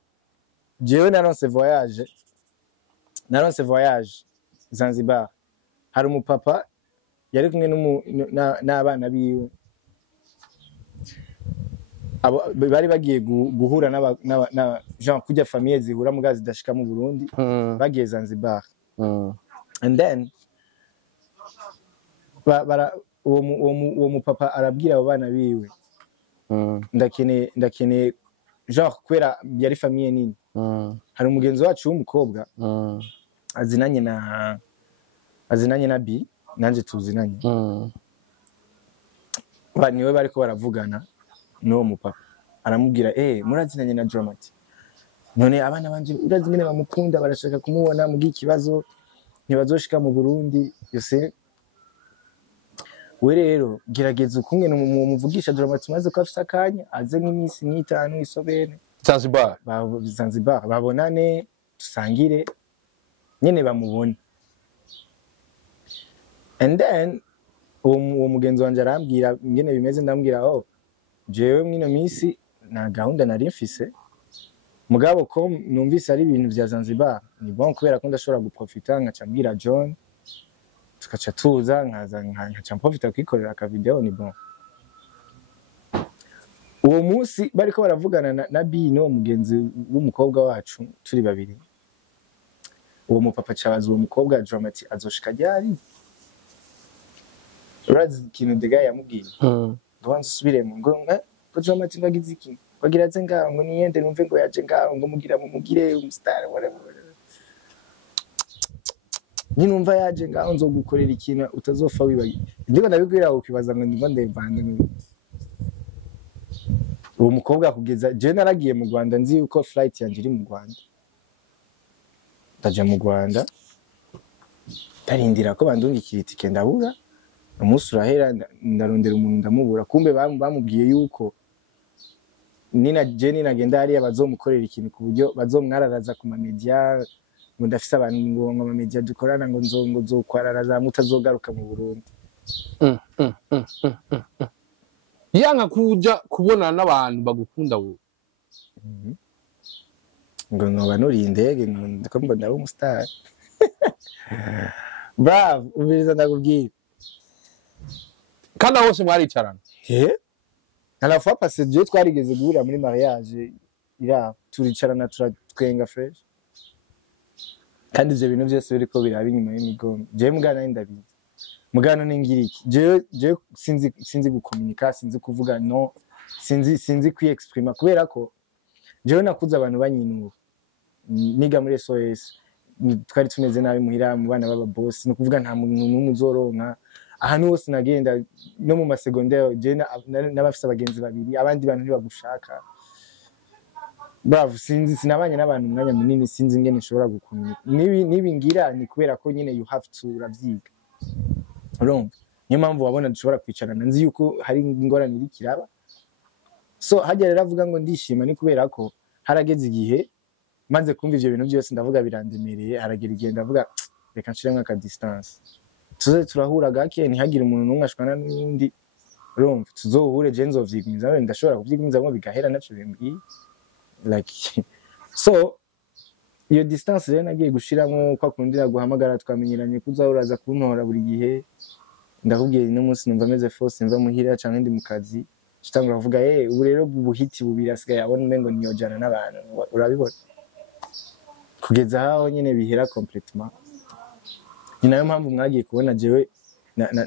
jewe naronse voyage Zanzibar hari umupapa yari kumwe n'abana biwe bari bagiye guhura na Jean kujya famille zihura mu gazi dashika mu Burundi bagiye Zanzibar and then uwo mupapa arabwira abo bana biwe ndakene Jean kwera yari famille nini hari umugenzi wacu w'umukobwa azinanye na B nanje tuzinanye niwe bariko baravugana n'uwo mupapa aramubwira murazinanye na Dramat none abana banje urazi nyine bamukunda barashaka kumubona mu gikibazo ntibazoshika mu Burundi yose we rero gerageza ukumwe muvugisha Dramat maze ko afise akanya aze nk'imisi n'itanu isobene Zanzibar babonane tusangire nyene bamubone and then uwo mugenzi wanje arambwira ngene bimeze ndambwira jewe mwino misi na gahunda nari mfise mugabo ko numvise ari ibintu vya Zanzibar ni bon kubera ko ndashobora guprofita nkacambwira John tukaca tuza nkaca profita kwikorera aka video ni bon uwo musi bariko baravugana na Bino mugenzi w'umukobwa wacu turi babiri uwo mupapa cabaza uwo mukobwa Dramat azoshika ryari urazi ikintu dega yamubwiye ngo nsubiremo ngo Dramat ngagize iki bagira ze ngaho ngo niyende numve ngo yaje ngaho ngo mugire umustar whatever ni numva yaje ngaho nzogukorera ikintu utazofa wibaye ndiko ndabibwira ukibaza ngo ndimva ndevanga uwo mukobwa kugeza je naragiye mu Rwanda nzi uko flight yanje iri mu Rwanda ndaje mu Rwanda tarindira ko bandungikira itike ndabura umunsi urahera ndarondera umuntu ndamubura kumbe bamubwiye yuko nina Jenny nagenda hari abazomukorera ikintu kuburyo bazomwararaza ku media ngo ndafise abantu ngo ama media dukorana ngo nzokwararaza mutazogaruka mu Burundi yanga kuja kubona n'abantu bagukunda wo ngo noba nuri indege ndiko mbona ari umustar bravo ubiriza ndakubwira kana hose mwaricarana à la fois parce que Dieu twarigeze guhura muri mariage ira turicarana turatwenga fresh kandi ivyo bintu byose biriko biraba inyuma y'imigongo je mugana ndabizi mugano ningiriki je sinzi gukomunika sinzi kuvuga no sinzi kwiexprima kubera ko je nakuze abantu banyinura niga muri SOS twari tumeze nabi muhira mu bana baba boss no kuvuga nta muntu n'umwe uzoronka ahantu hose nagenda no mu masegondaire je n'abafise abagenzi babiri abandi bantu ntibagushaka bravo sinabanye n'abantu mwanya munini sinzi ngene nshobora gukomera nibi ngira ni kubera ko nyine you have to ravyiga urumva niyo mpamvu wabona dushobora kwicarana nzi yuko hari ingorane iri kiraba so hajya rero avuga ngo ndishima ni kubera ko harageze igihe maze kumva ivyo bintu byose ndavuga birandemereye haragera igihe ndavuga reka nshiremwe aka distance tuze turahura gake ntihagire umuntu n'umwe ashwana n'undi urumva tuzohure je nzovyigwiza wenda ndashobora kuvyigwiza ngo bigahera naco bimbwiye like so iyo distance rero nagiye gushiramo kwa kundira guhamagara twamenyeranye kuzahuraza kuntora buri gihe ndakubwiye no munsi numva meze force mva muhira canke ndi mu kazi kitangura kuvuga ubu rero buhiti bubiri asigaye abona umengo niyojana n'abantu urabibona kugeza aho nyene bihera complètement ni nayo mpamvu mwagiye kubona jewe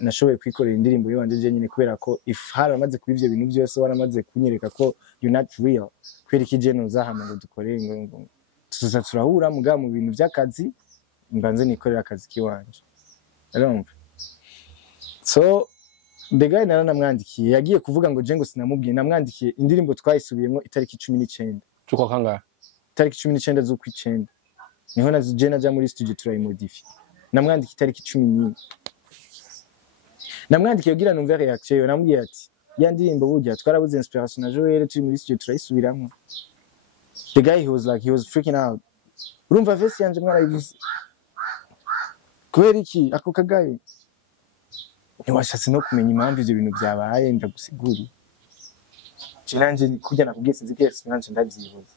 nashoboye kwikorera indirimbo yiwanje je nyine kubera ko if haramaze kuba ivyo bintu byose waramaze kunyereka ko you not real kwera ikije nozahama ngo dukore ngo tuza turahura muga mu bintu by'akazi mbanze nikorera akazi kiwanje urumva so the guy naramwandikiye yagiye kuvuga ngo je ngo sinamubwiye namwandikiye indirimbo twayisubiyemo itariki 19 tuko kangahe itariki 19 z'ukwicenda niho naje naja muri studio turayimodify namwandikiye itariki 11 namwandikiye kugira numve reaction namubwiye ati ya ndirimbo burya twarabuze inspiration na Joel turi muri studio turayisubiramo the guy he was freaking out urumva verse yanje mwarayivuze kubera iki ako kagaye ntiwashatse no kumenya impamvu ivyo bintu vyabaye ndagusiguriye je nanje kurya nakubwiye sinzi kese nanje ndavyibuza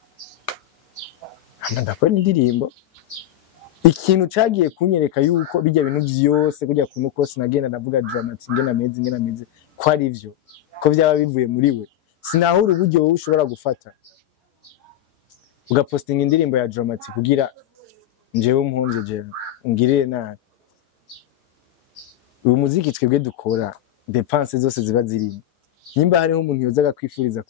hama ndakora indirimbo ikintu cagiye kunyereka yuko bijya bintu vyose kujya kuntu kose nagenda ndavuga dramat ngena ameze ko ari ivyo ko vyaba bivuye muri we sinahura uburyo wowe ushobora gufata ugapostinga indirimbo ya dramat kugira njewe umpunze je ngirire nabi uyu muziki twebwe dukora dépenses zose ziba ziri nimba hariho umuntu yozaga kwifuriza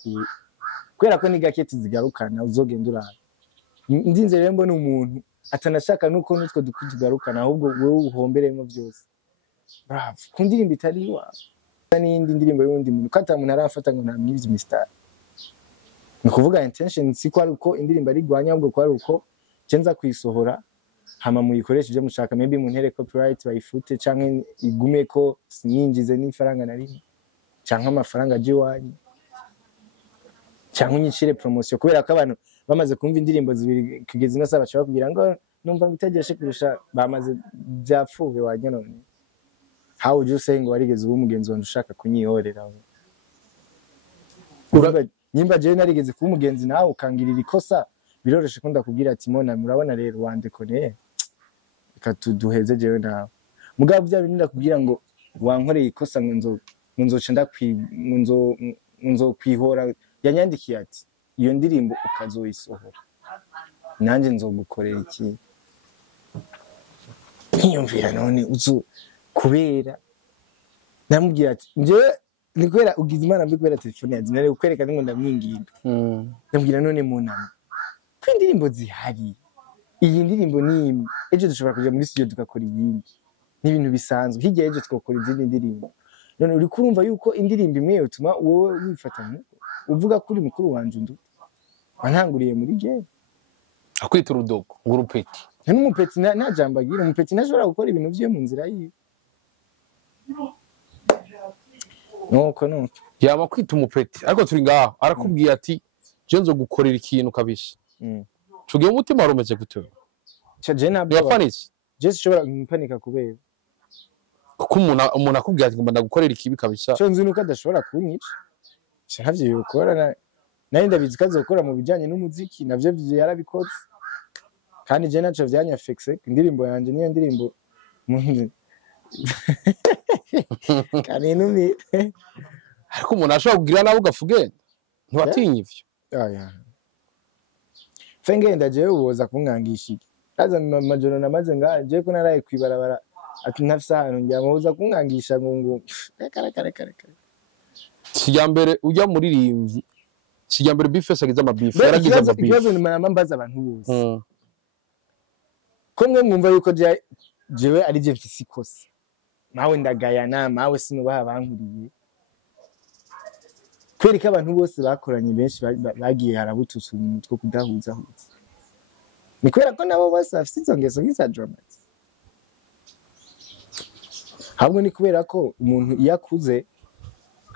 kubera ko ni gake tuzigarukana uzogenda urara ndinze rero mbona umuntu atanashaka nuko nutwo tugarukana ahubwo wowe uhomberemo byose bravo kundirimba itari wa n'indi ndirimbo y'undi muntu kata umuntu arafata ngo nta mwizi Mr ni kuvuga intention si ko ari uko indirimbo ari gwanya ahubwo ko ari uko cenza kwisohora hama muyikoresha ibyo mushaka maybe muntere copyright bayifute canke igume ko sininjize n'ifaranga na rimwe canke amafaranga aje wanyu canke unyicire promotion kubera ko abantu bamaze kumva indirimbo zibiri kugeza ino saba bashaka kugira ngo numva ngitageshe kurusha bamaze byapfuye wajya none how would you say ngo warigeze ubu mugenzi wanje ushaka kunyihorera nyimba je narigeze kuba umugenzi nawe ukangirira ikosa biroroshe ko ndakubwira ati mona murabona rero wandekone ikatuduheze jewe nawe mugabo bya bintu ndakubwira ngo wankoreye ikosa ngo nzoca nzo kwihora yanyandikiye ati iyo ndirimbo ukazoyisohora nanje nzogukorera iki nkiyumvira none uzu kubera namubwira ati nje ni kubera ugize imana mbi kubera telefone yazi nare ukwereka ngo ndamwinginga ndamubwira none munama ko indirimbo zihari iyi ndirimbo ni ejo dushobora kuja muri studio tukakora iyindi n'ibintu bisanzwe hirya ejo tukakora izindi ndirimbo none uri kurumva yuko indirimbo imwe utuma wowe wifatanya uvuga kuri mukuru wanje ndu wantanguriye muri game akwita urudogo ngurupeti n'umupeti nta jambo agira umupeti ntashobora gukora ibintu vyo mu nzira yiwe nuko yaba kwita umupeti ariko turi ngaho arakubwiye ati je nzo gukorera ikintu kabisha tugiye umutima warumeze gute je nabyo yafanitse je sishobora gupanika kubera kuko umuntu akubwiye ati ngomba ndagukorera ikibi kabisha cyo nzi nuko adashobora kunyica cyavye yokora nari ndabizi kazokora mu bijanye n'umuziki navyo yarabikoze kandi je naco vyanyafexe indirimbo yanje niyo ndirimbo kandi numi ariko umuntu ashobora kugira nabo ugafugenda ntiwatinye ivyo aya fengenda je uboza kungangisha iki kaza majoro namaze ngaje ko naraye kwibarabara ati ntafisa hano njyamuza kungangisha ngo kare kijambere ujya muri rimvi kijambere bface agize amabife yaragize amabife ikibazo ni mbaza abantu bose ko mwe mwumva yuko jewe ari je mfise ikosa mawe ndagayana mawe sinubaha bankuriye kwereka abantu bose bakoranye benshi bagiye harabututse umutwe kudahuza ni kwera ko nabo bose bafite izo ngeso nk'iza dramat hamwe ni kubera ko umuntu iyo akuze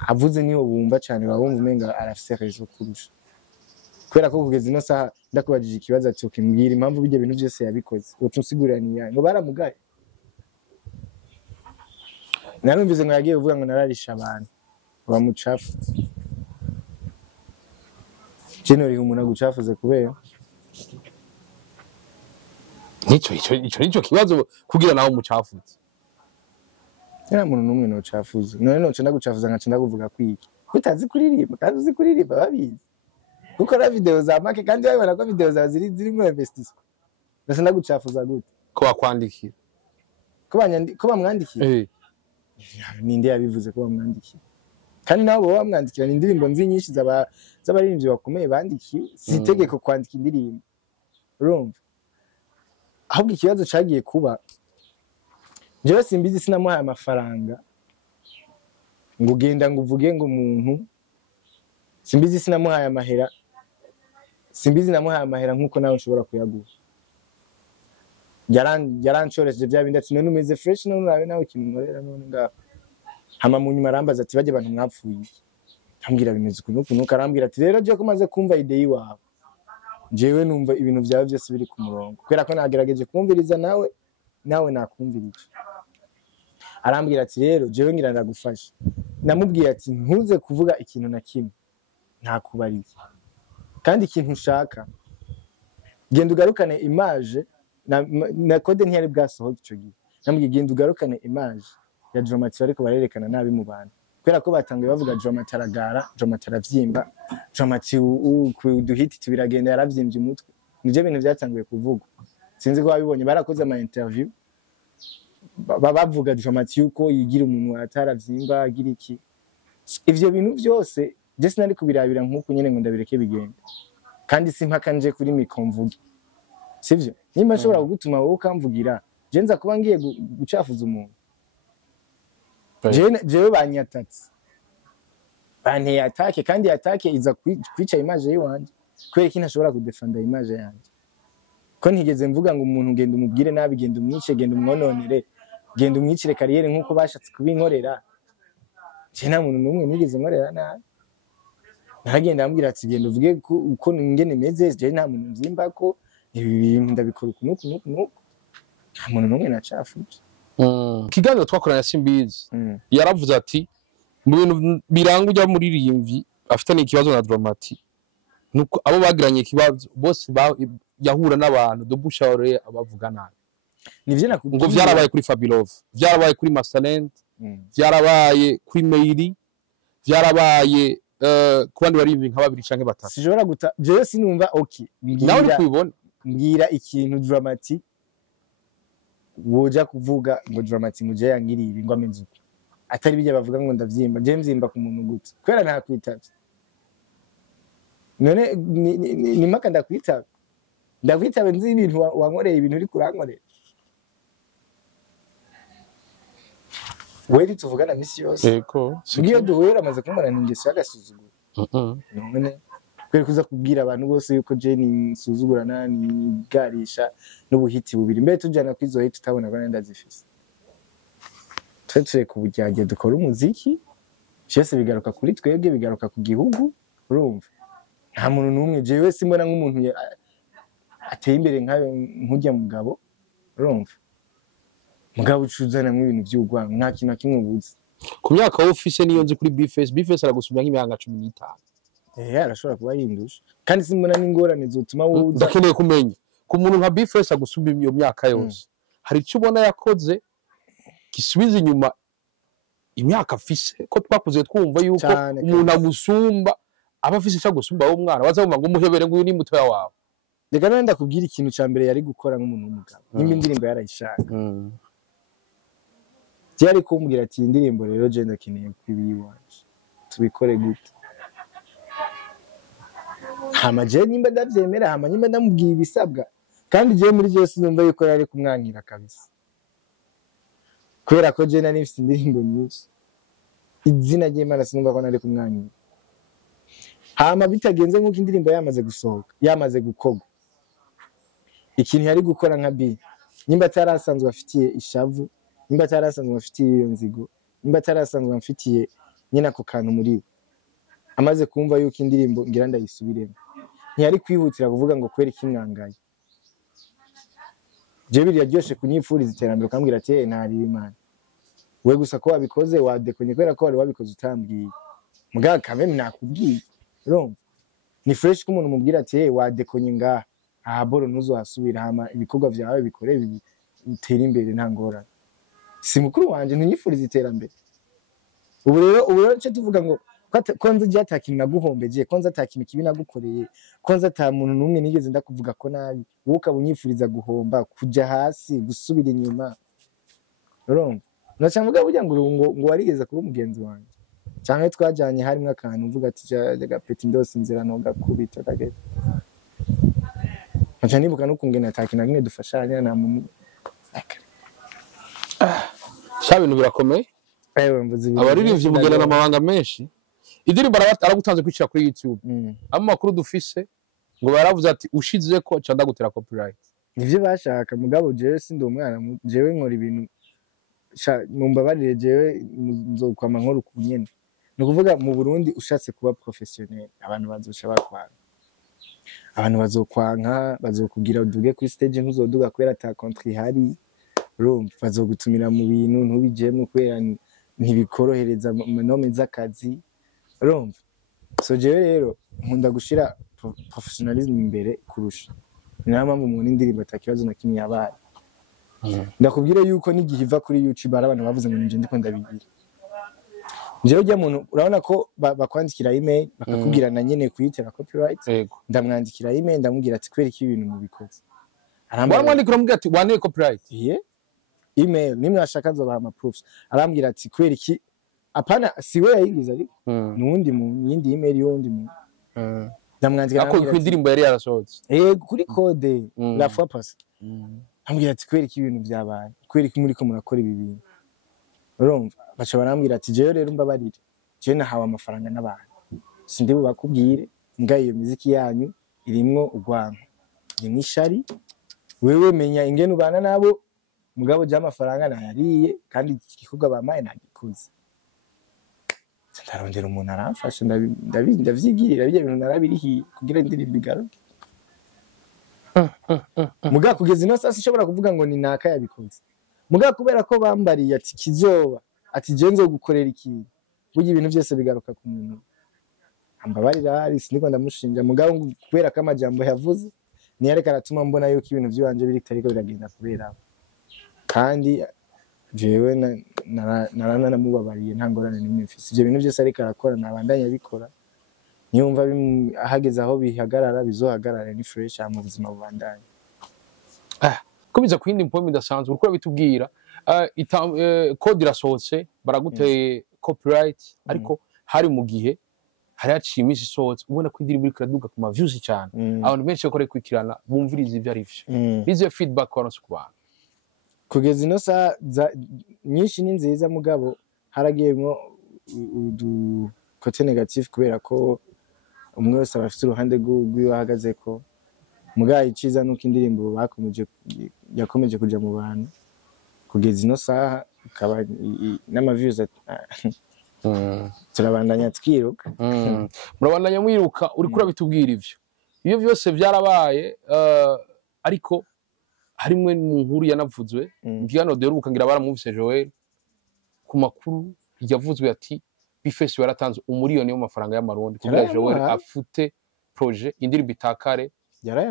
avuze niho bumva cyane babumva umenga arafise rezo kurusha kubera ko kugeza ino saha ndakubajije ikibazo ati ukimbwira impamvu bijye bintu byose yabikoze utunsigurira ni yayo ngo baramugaye narumvize ngo yagiye uvuga ngo nararisha abantu bamucafu Jenori umuntu agucafuze kubera nico kibazo kugira nawo mucafuze nta muntu numwe no cafuze none no cenda gucafuza nka cenda kuvuga kwiki utazi kuririmba kandi uzi kuririmba babizi ukora video za make kandi wabona ko video za ziri mu investissement ndase ndagucafuza gute ko bakwandikira ko bamwandikira ninde yabivuze ko bamwandikira kandi nabo bamwandikira indirimbo nzi nyinshi z'abaririmbyi bakomeye bandikiye si itegeko kwandika indirimbo urumva ahubwo ikibazo cagiye kuba jewe simbizi sinamuhaye amafaranga ngo genda ngo uvuge ngo umuntu simbizi sinamuhaye amahera simbizi namuhaye amahera nkuko nawe nshobora kuyaguha yarancoresheje bya bindi ati none umeze fresh none urabe nawe ikintu nkorera none ngaho hama mu nyuma arambaza ati baje abantu mwapfuye ambwira bimeze kunuka arambwira ati rero je ko maze kumva idea iwawe jewe numva ibintu byawe byose biri ku murongo kubera ko nagerageje kumviriza nawe nakumvirije arambwira ati rero jewe ngira ndagufasha namubwiye ati ntuze kuvuga ikintu na kimwe nta kubariye kandi ikintu ushaka genda ugarukane image na code ntiyari bwasohoka ico gihe namubwiye genda ugarukane image ya dramat ariko barerekana nabi mu bantu kubera ko batangiye bavuga dramat aragara dramat aravyimba dramat duhiti tubiragenda yaravyimbye umutwe nivyo bintu byatangiye kuvugwa sinzi ko babibonye barakoze ama interview bavuga dramat yuko yigira umuntu ataravyimba agira iki ivyo bintu byose je sinari kubirabira nkuko nyene ngo ndabireke bigenda kandi simpaka nje kuri mikomvuge sivyo nimba nshobora kugutuma wowe ukamvugira je nza kuba ngiye gucafuza umuntu jewe banyatatse banteye atake kandi atake iza kwica image yiwanje kubera ko ntashobora kudefenda image yanje ko ntigeze mvuga ngo umuntu genda umubwire nabi genda umwice genda umwononere genda umwicire kariyeri nkuko bashatse kubinkorera je nta muntu numwe nigeze nkorera nabi nagenda ambwira ati genda uvuge uko ngene meze je nta muntu mvyimba ko ibi bintu ndabikora ukuntu nta muntu numwe nacafuje kiganiro twakorana simbizi yaravuze ati mu bintu biranga ujya muri rimvi afitanye ikibazo na dramati nuko abo bagiranye ikibazo bose yahura n'abantu dobushare abavuga nabi nivyo nakubwiye ngo vyarabaye kuri Fabilov vyarabaye kuri Masalent vyarabaye kuri Meiri vyarabaye ku bandi barimvi nka babiri canke batatu sijora guta jewe sinumva okay nawe uri kubibona mbwira ikintu dramati woja kuvuga ngo dramati muje yangiriye ngo amenzuko atari bijya bavuga ngo ndavyimba je mvyimba ku muntu gute kwera nta kwitavye none ni maka ndakwitabe nzi ibintu wankoreye ibintu uri kurankorera wewe tuvugana misi yose yego ngiyo duhura amaze kumara n'ingeso y'agasuzuguro none kweri kuza kubwira abantu bose yuko je ni nsuzugurana ni garisha n'ubuhiti bubiri mbe tujana kwizo hiti tutabona ko ndazifise twetse ku bujyaje dukora umuziki cyese bigaruka kuri twebwe bigaruka ku gihugu urumva nta muntu numwe jewe simbona nk'umuntu ateye imbere nkawe nkujya mugabo urumva mugabo ucuzana mu ibintu by'ugwango nta kintu kimwe ubuze ku myaka wo ufise niyo nzi kuri bface aragusubira nk'imyaka 15 arashobora kuba yindusha kandi simbona n'ingorane zotuma wowe ndakeneye kumenya ku muntu nka bface agusubira iyo myaka yose hari icyo ubona yakoze gisubiza inyuma imyaka afise ko twakuze twumva yuko umuntu agusumba aba afise icyo agusumba wowe umwana bazabumva ngo umuhebere ngo uyu ni mutoya wawe reka nenda kubwira ikintu ca mbere yari gukora nk'umuntu w'umugabo nimba indirimbo yarayishaka byari kumbwira ati indirimbo rero je ndakeneye kwibiwanje tubikore gute hama je nimba ndavyemera hama nimba ndamubwiye ibisabwa kandi je muri je sinumva yuko yari kumwankira kabisa kubera ko je nari mfite indirimbo nyinshi izina ry'Imana sinumva ko nari kumwankira hama bitagenze nk'uko indirimbo yamaze gusohoka yamaze gukorwa ikintu yari gukora nka bi nimba atarasanzwe afitiye ishavu nimba atarasanzwe afitiye iyo nzigo nimba atarasanzwe afitiye nyina ko kantu muri we amaze kumva yuko indirimbo ngira ndayisubiremo ntiyari kwihutira kuvuga ngo kwera ikimwangaye je biri yaryoshe kunyifuriza iterambere ukambwira ati ntari Imana we gusa ko wabikoze wadekonye kwera ko wari wabikoze utambwiye mugaga kameme nakubwiye urumva ni fresh ko umuntu mubwira ati wadekonye ngaha aha boro ntuzasubira hama ibikorwa byawe bikore bitera imbere nta ngorane si mukuru wanje ntunyifuriza iterambere ubu rero cyo tuvuga ngo ko nzi je atakintu naguhombeje ko nzi atakintu kibi nagukoreye ko nzi ata muntu numwe nigeze ndakuvuga ko nabi wowe ukabunyifuriza guhomba kuja hasi gusubira inyuma urumva nacamuga burya ngo warigeze kuba umugenzi wanje cyangwa twajanye harimwe akantu uvuga ati gapeti ndose inzira no gakubita kageze acha nibuka nukungena atakintu kimwe dufashanya na muntu sha bintu birakomeye abaririmbyi mugena n'amabanga menshi indirimbo aragutanze kwicira kuri YouTube amakuru dufise ngo baravuze ati ushize ko canda gutera copyright nivyo bashaka mugabo jewe sindi umwana jewe nkora ibintu mumbabarire jewe nzokwama nkora ukunyene no kuvuga mu Burundi ushatse kuba professionnel abantu bazosha bakwanga abantu bazokwanka bazokugira uduge kuri stage ntuzoduga kwera ta contre hari urumva bazogutumira mu bintu ntubijemo kubera ntibikorohereza nome z'akazi urumva so jewe rero nkunda gushira professionalism imbere kurusha niyo mpamvu umuntu indirimbo atakibazo na kimwe yabaye ndakubwira yuko n'igihe iva kuri YouTube abantu bavuze ngo nje ndiko ndabigira jewe ujya muntu urabona ko bakwandikira email bakakubwira na nyene kuyitera copyright ndamwandikira email ndamubwira ati kwereka ibintu mu bikoze baramwandikira mubwira ati wane copyright email nimwe ashaka nzobaha ama proofs arambwira ati kwereka apana siwe yayigize ariko nundi mu yindi email yundi mu ndamwandikira ako kwindirimbo yari yarasohotse kuri code la fois passée ambwira ati kwereka ibintu byabaye kwereka muri ko murakora ibi bintu urumva bacha barambwira ati jewe rero mbabarire jewe nahawe amafaranga n'abantu sindi bubakubwire ngaye iyo muziki yanyu irimwo urwanko irimwo ishari wewe menya ingene ubana nabo mugabo je amafaranga nayariye kandi igikorwa bamaye nagikoze ndarondera umuntu aramfasha ndavyigirira bijya ibintu narabirihiye kugira indirimbo igaruke muga kugeza ino sasa ishobora kuvuga ngo ni naka yabikoze muga kubera ko bambariye ati kizoba ati je nzogukorera ikintu burya ibintu byose bigaruka ku muntu ambabarira hari siniko ndamushinja muga kubera ko amajambo yavuze ni yareka aratuma mbona yuko ibintu by'ibanje biri tariko biragenda kubera kandi jewe narana namubabariye nta ngorane n'imwe mfise ibyo bintu byose ariko arakora nabandanya bikora nyumva ahageze aho bihagarara bizohagarara ni fresh mu buzima bubandanye kubiza kwindi mpomi dasanzwe uko bitubwira code irasohotse baraguteye copyright ariko hari mu gihe hari hacimisha isohotse ubona ko indirimbo iriko iraduga ku ma views cyane abantu benshi bakore kwikirana bumviriza ivyo arivyo bize feedback koronse ku bantu kugeza ino saa nyinshi ni nziza mugabo haragiyemo kote negative kubera ko umwe wese abafite uruhande rw'ahagaze ko mugaye iciza nuko indirimbo yakomeje kuja mu bantu kugeza ino saha akaba n'amaviews turabandanya twiruka murabandanya mwiruka uri kura bitubwira ivyo byose byarabaye ariko harimwe mu nkuru yanavuzwe ngiyano deruka ngira baramuvise Joel ku makuru yavuzwe ati bface yaratanze umuriyoni w'amafaranga y'amarundi kugira Joel afute projet indirimbo itakare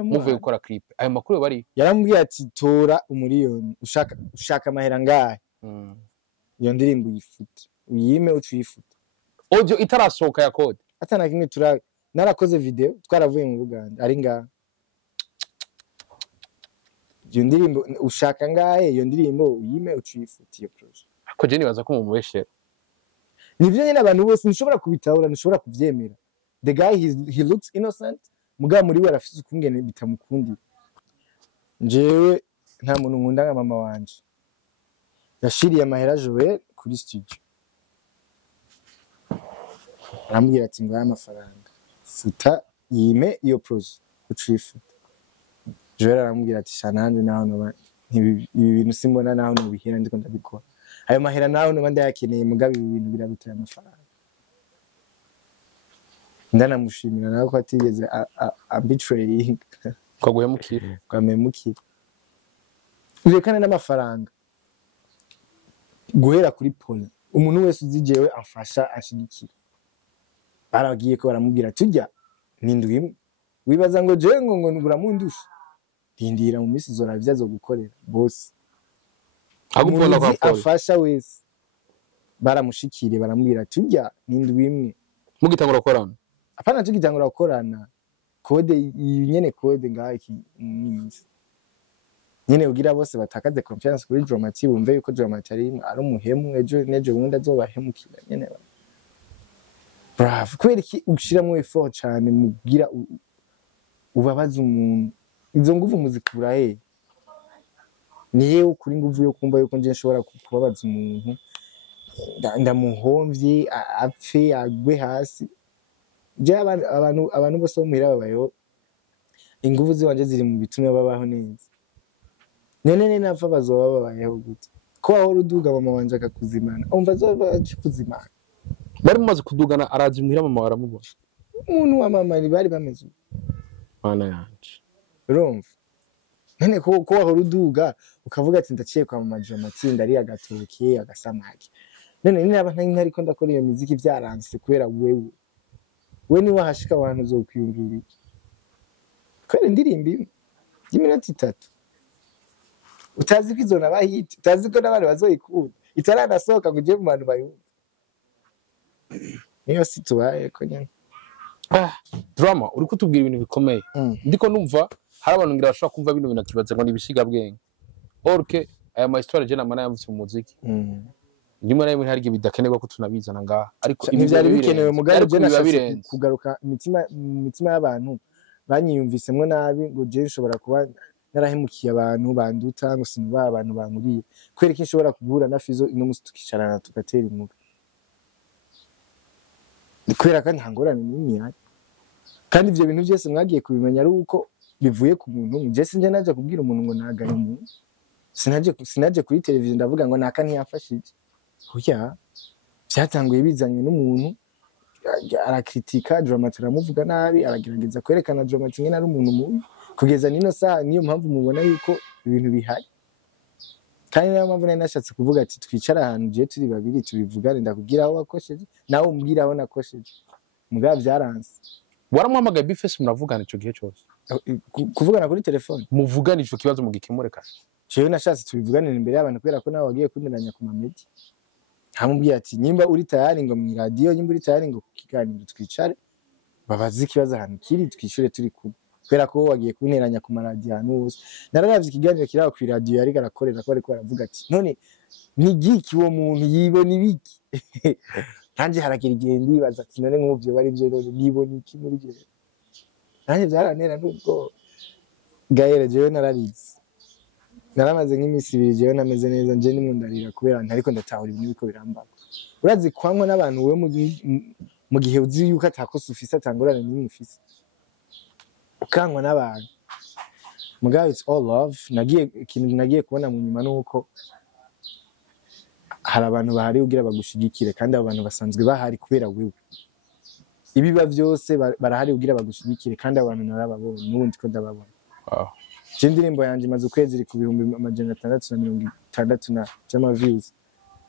muvuye gukora clip ayo makuru bari yarambwiye ati tora umuriyoni ushaka amahera ngahe iyo ndirimbo yifute uyime ucuyifute audio itarasohoka ya code atana kimwe narakoze video twaravuye mu Uganda ari ngaha iyo ndirimbo ushaka ngahe iyo ndirimbo uyime ucuyifute iyo projet ako je nibaza ko mu mubeshera nivyo nyene abantu bose nishobora kubitahura nishobora kuvyemera the guy he looks innocent muga muri we arafise ukungene bitamukundira njewe nta muntu nkunda nka mama wanje yashiriye amahera Joel kuri studio arambwira ati ngo amafaranga futa yime iyo projet ucifuta Joel arambwira ati shananje naho ibi bintu simbona naho nubihera ndiko ndabikora ayo mahera naho no ndayakeneye mugabe ibi bintu biragutera amafaranga ndanamushimira nawe ko atigeze betraying kwa guhemukira urekane n'amafaranga guhera kuri pole umuntu wese uzijewe afasha ashigikira baragiye ko baramubwira tujya nindwi wibaza ngo je ngo ngura mundusha ndindira mu misi zora byazo gukorera boss agupona kwa pole afasha wese baramushikire baramubwira tujya nindwi imwe mugitangura korana apana tugitangura gukorana code nyene code ngaki nyene ugira bose batakaze confiance kuri dramat bumve yuko dramat ari umuhemu nejo wundi azobahemukira nyene bravo kwereki ushiramo effort cyane mugira ubabaza umuntu izo nguvu muzikura niye ukuri nguvu yo kumva yuko nje nshobora kubabaza umuntu ndamuhomvye apfe agwe hasi je abantu bose muhira babayo inguvu ziwanje ziri mu bitumye babaho neza nene napfa bazoba babayeho gute ko aho ruduga mama wanje akakuzimana umva zoba kuzimana bari mumaze kudugana arazi muhira mama waramubona umuntu wa mama bari bameze mana yanje urumva nene ko aho ruduga ukavuga ati ndaciye kwa mama dramatinde ari agatoke agasamaki none naba ntariko ndakora iyo muziki byaranse kubera we ni wahashika abantu uzokwiyumvira kwera indirimbo y'iminota 3 utazi ko izona bahita utazi ko n'abandi bazoyikunda itaranasohoka ngo uje mu bantu bayumva niyo situaye ko nyene drama uri kutubwira ibintu bikomeye ndiko numva hari abantu ngira bashaka kumva bino bintu akibaza ngo nibishiga bwenge orke aya ma histoire je namana yavutse mu muziki ndimo nayo hari igihe bidakenerwa ko tunabizana ngaha ariko ibyari bikenewe mugari je nashatse kugaruka imitima y'abantu banyiyumvisemwe nabi ngo je nshobora kuba narahemukiye abantu banduta ngo sinuba abantu bankuriye kwereka inshobora kugura na Fizo ino musi tukicarana tugatera inkuru nikwera kandi hangorane nini yari kandi ivyo bintu byose mwagiye kubimenya ari uko bivuye ku muntu je sinje naje kubwira umuntu ngo nagaye umuntu sinaje kuri televiziyo ndavuga ngo naka ntiyafashije hoya byatanguye bizanye n'umuntu arakritika dramat aramuvuga nabi aragerageza kwerekana dramat ngene ari umuntu mubi kugeza nino saa niyo mpamvu mubona yuko ibintu bihari kandi nayo mpamvu nari nashatse kuvuga ati twicara ahantu je turi babiri tubivugane ndakubwira aho wakosheje nawe umbwira aho nakosheje mugabo byaranse waramwamagaye bface muravugana ico gihe cyose kuvugana kuri telefone muvugana ico kibazo mugikemure kandi jewe nashatse tubivuganira imbere y'abantu kubera ko nawe wagiye kundiranya ku mamedi hamubwiye ati nyimba uri tayari ngo mu radio nyimba uri tayari ngo kukiganira twicare babaze ikibazo ahantu kiri twishure turi kumwe kubera ko wagiye kunteranya ku maradiyo ahantu hose nararavye ikiganiro kiraho ku radio yari garakorera ko ariko baravuga ati none ni giki uwo muntu yibona ibiki kandi haragira igihe ndibaza ati none nk'ubyo bari byo rero nibona iki muri gihe kandi byaranera nubwo gahere jewe nararize naramaze nk'imisi 2 jewe nameze neza nje nimundarira kubera ntariko ndatahura ibintu biko birambaga urazi kwankwa n'abantu we mu gihe uzi yuko atakosa ufise atangorana n'imwe ufise ukankwa n'abantu mugabo it's all love nagiye kubona mu nyuma nuko hari abantu bahari ugira bagushigikire kandi abo bantu basanzwe bahari kubera wewe ibiba byose barahari ugira bagushigikire kandi abantu narababonye n'ubundi ko ndababona je indirimbo yanje maze ukwezi iri ku 660 na views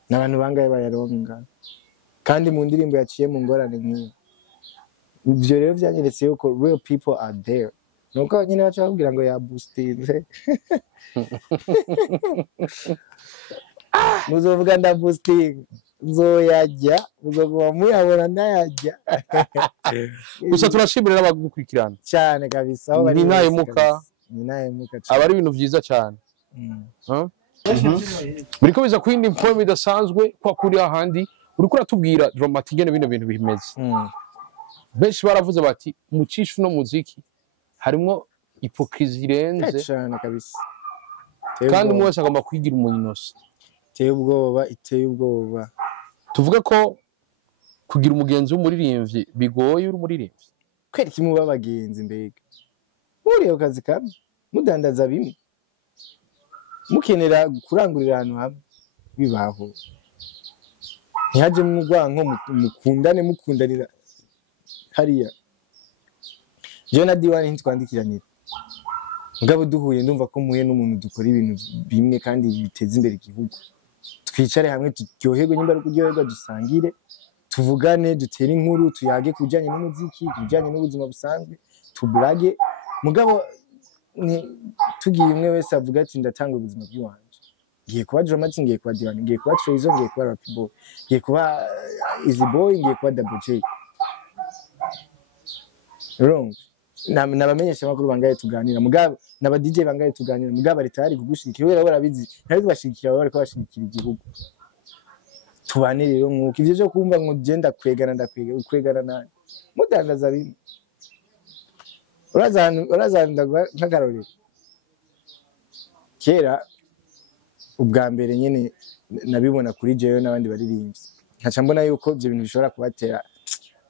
n'abantu bangaye bayaronga kandi mu ndirimbo yaciye mu ngorane nk'iyo ivyo rero byanyeretse yuko real people are there nuko nyine bacha babwira ngo ya boostinze muzovuga nda boosting nzoyajya muzovuga muyabona ndayajya gusa turashimira abagukurikirana cyane kabisa aho bari ninayemuka aba ari ibintu byiza cyane biriko biza kwindi point bidasanzwe kwa kuri ahandi uriko uratubwira dramat ngene bino bintu bimeze benshi baravuze bati mucisha no muziki harimo hypocrisie irenze cyane kabisa kandi umwe wese agomba kwigira umunyinosi iteye ubwoba tuvuge ko kugira umugenzi w'umuririmbyi bigoye uri umuririmbyi kwera kimuba abagenzi mbega muriyo kazi kamwe mudandaza bimwe mukenera kurangurira ahantu hamwe bibaho ntihaje mu rwanko mukundane mukundanira hariya je na diwani ntitwandikiranira ngabo duhuye ndumva ko muye n'umuntu dukora ibintu bimwe kandi biteza imbere igihugu twicare hamwe turyoherwe nyimba ari kuryoherwa dusangire tuvugane dutere inkuru tuyage kujanye n'umuziki kujanye n'ubuzima busanzwe tubrage mugabo tugiye umwe wese avuga ati ndatanga ubuzima bw'iwanje ngiye kuba dramat ngiye kuba diwani ngiye kuba trezo ngiye kuba rap boy ngiye kuba easy boy ngiye kuba double j wrong nabamenyesha makuru bangaye tuganira mugabo naba DJ bangaye tuganira mugabo ari tayari kugushikira wera barabizi nawe tubashikira bari ko bashikira igihugu tubane rero nkuko ivyo byo kumva ngo genda kwegana ukwegana nani mudandaza bimwe urazanda nk'akarorero kera ubwa mbere nyene nabibona kuri jewe n'abandi baririmbyi nkaca mbona yuko ivyo bintu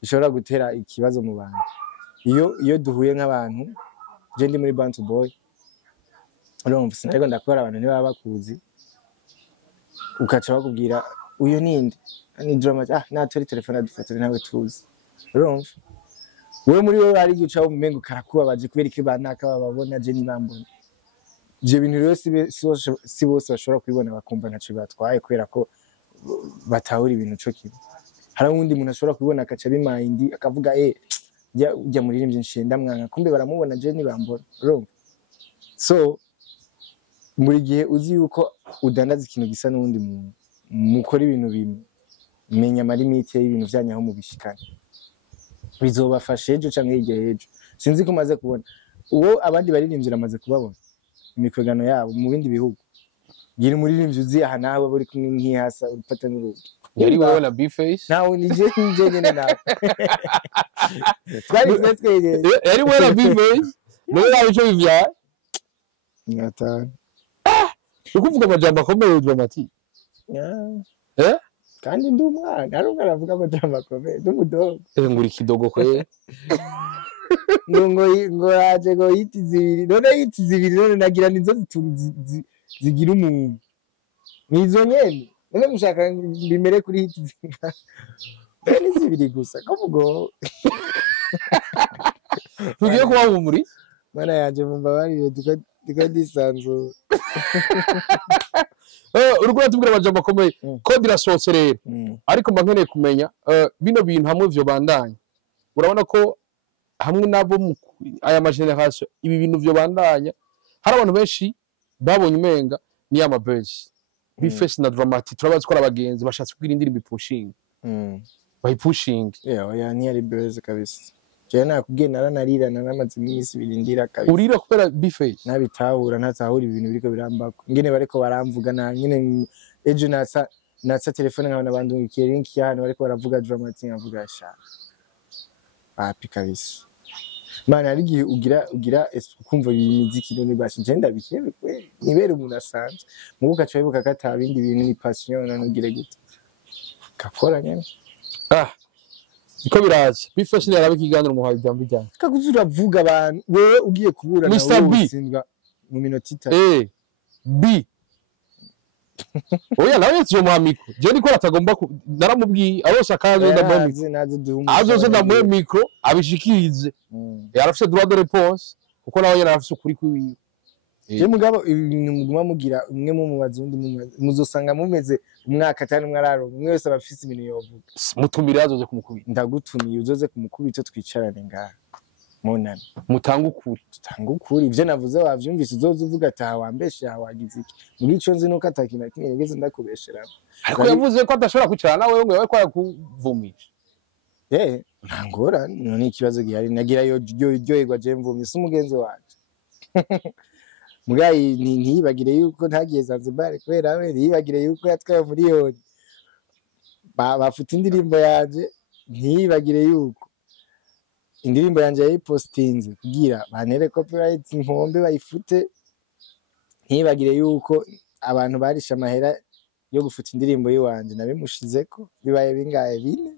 bishobora gutera ikibazo mu bantu iyo duhuye nk'abantu je ndi muri Bantu Boy urumva sinariko ndakora abantu niba bakuzi ukaca bakubwira uyo ninde ni dramat naturi telefone adufatira nawe tuzi urumva wewe muri wowe ari guca umengo karakuba baje kubera iki banaka bababona je nibambona ivyo bintu rero si bose bashobora kubibona bakumva ntaco batwaye kubera ko batahura ibintu co kimwe. Hari uwundi muntu ashobora kubibona akaca bimindi akavuga ujya muririmbyi nshenda mwanga kumbe baramubona je ntibambona urumva. So muri gihe uzi yuko udandaza ikintu gisa n'uwundi muntu mukora ibintu bimwe menya amalimite y'ibintu vyanyaho mu bishikana bizobafasha ejo canke hirya y'ejo. Sinzi ko maze kubona uwo abandi baririmbyi amaze kubabona imikwegano yabo mu bindi bihugu. Gira umuririmbyi uzi aha nawe buri kumwe nk'ihasa urupata n'urugi yari wowe na bface nawe nije nyene nawe twari twegeye yari wowe na bface niwe nawe ico bivya ngatana ukuvuga amajambo akomeye dramat kandi ndi umwana ariko aravuga amajambo akomeye n'umudogo nguri kidogo kwe ngo yaje ngo yiti zibiri none nagira nizo zigira umuntu nizo nyene none mushaka bimere kuri hiti zibiri gusa kuvugo tugiye kuba muri mana yaje mumbabarire tukadisanzura uriko uratubwira amajambo akomeye ko birasohotse rero ariko mba nkeneye kumenya bino bintu hamwe vyo bandanye urabona ko hamwe nabo aya mageneration ibi bintu vyo bandanya hari abantu benshi babonye umenga ni amabase bface na dramat turabazi ko abagenzi bashatse kugira indirimbo pushing pushing oya ni ari base kabisa je nakubwiye naranarira namaze iminsi birindira kabisa urira kubera bface nabitahura ntatahura ibintu biriko birambako ngene bariko baramvuga na nyene ejo natsa telefone nkabona bandungikiye link y'ahantu bariko baravuga dramat nkavuga sha papi kabisa mana ari gihe ugira kumva imiziki none bashi genda bikebe kwe nibere umuntu asanzwe mubuka cyayibuka kata bindi bintu ni passion nanugire gute kakora nyene iko biraje bifashe yarabe kiganiro mu hayi jambo cyane kakuzura vuga abantu wewe ugiye kubura nawe usindwa mu minota ita B oya nawe cyo mwamiko je niko ratagomba naramubwiye arosha kazo ndamwamiko azoze ndamwe micro abishikirize yarafise droit de réponse kuko nawe yarafise ukuri kwiwe je mugabo ibintu muguma mugira umwe mu mubazundi muzosanga mumeze umwaka atari mwararo umwe wese abafise ibintu yovuga mutumire azoze kumukubita ndagutumiye uzoze kumukubita twicarane ngaha monana mutanga ukuri ivyo navuze wavyumvise uzoze uvuga ata wambeshe wagize iki muri ico nzi nuko atakina kimwe ngeze ndakubeshera ariko yavuze ko adashobora kwicara nawe ngo yawe ko yakuvumisha ntangora none ikibazo gihari nagira yo ryoherwa je mvumye se umugenzi wanje mugayi ntiyibagire yuko ntagiye Zanzibar kubera we ntiyibagire yuko yatwaye miliyoni bafuta indirimbo yanje ntiyibagire yuko indirimbo yanje yayipostinze kugira banere copyright nkombe bayifute ntiyibagire yuko abantu barisha amahera yo gufuta indirimbo yiwanje nabimushizeko bibaye bingaye bine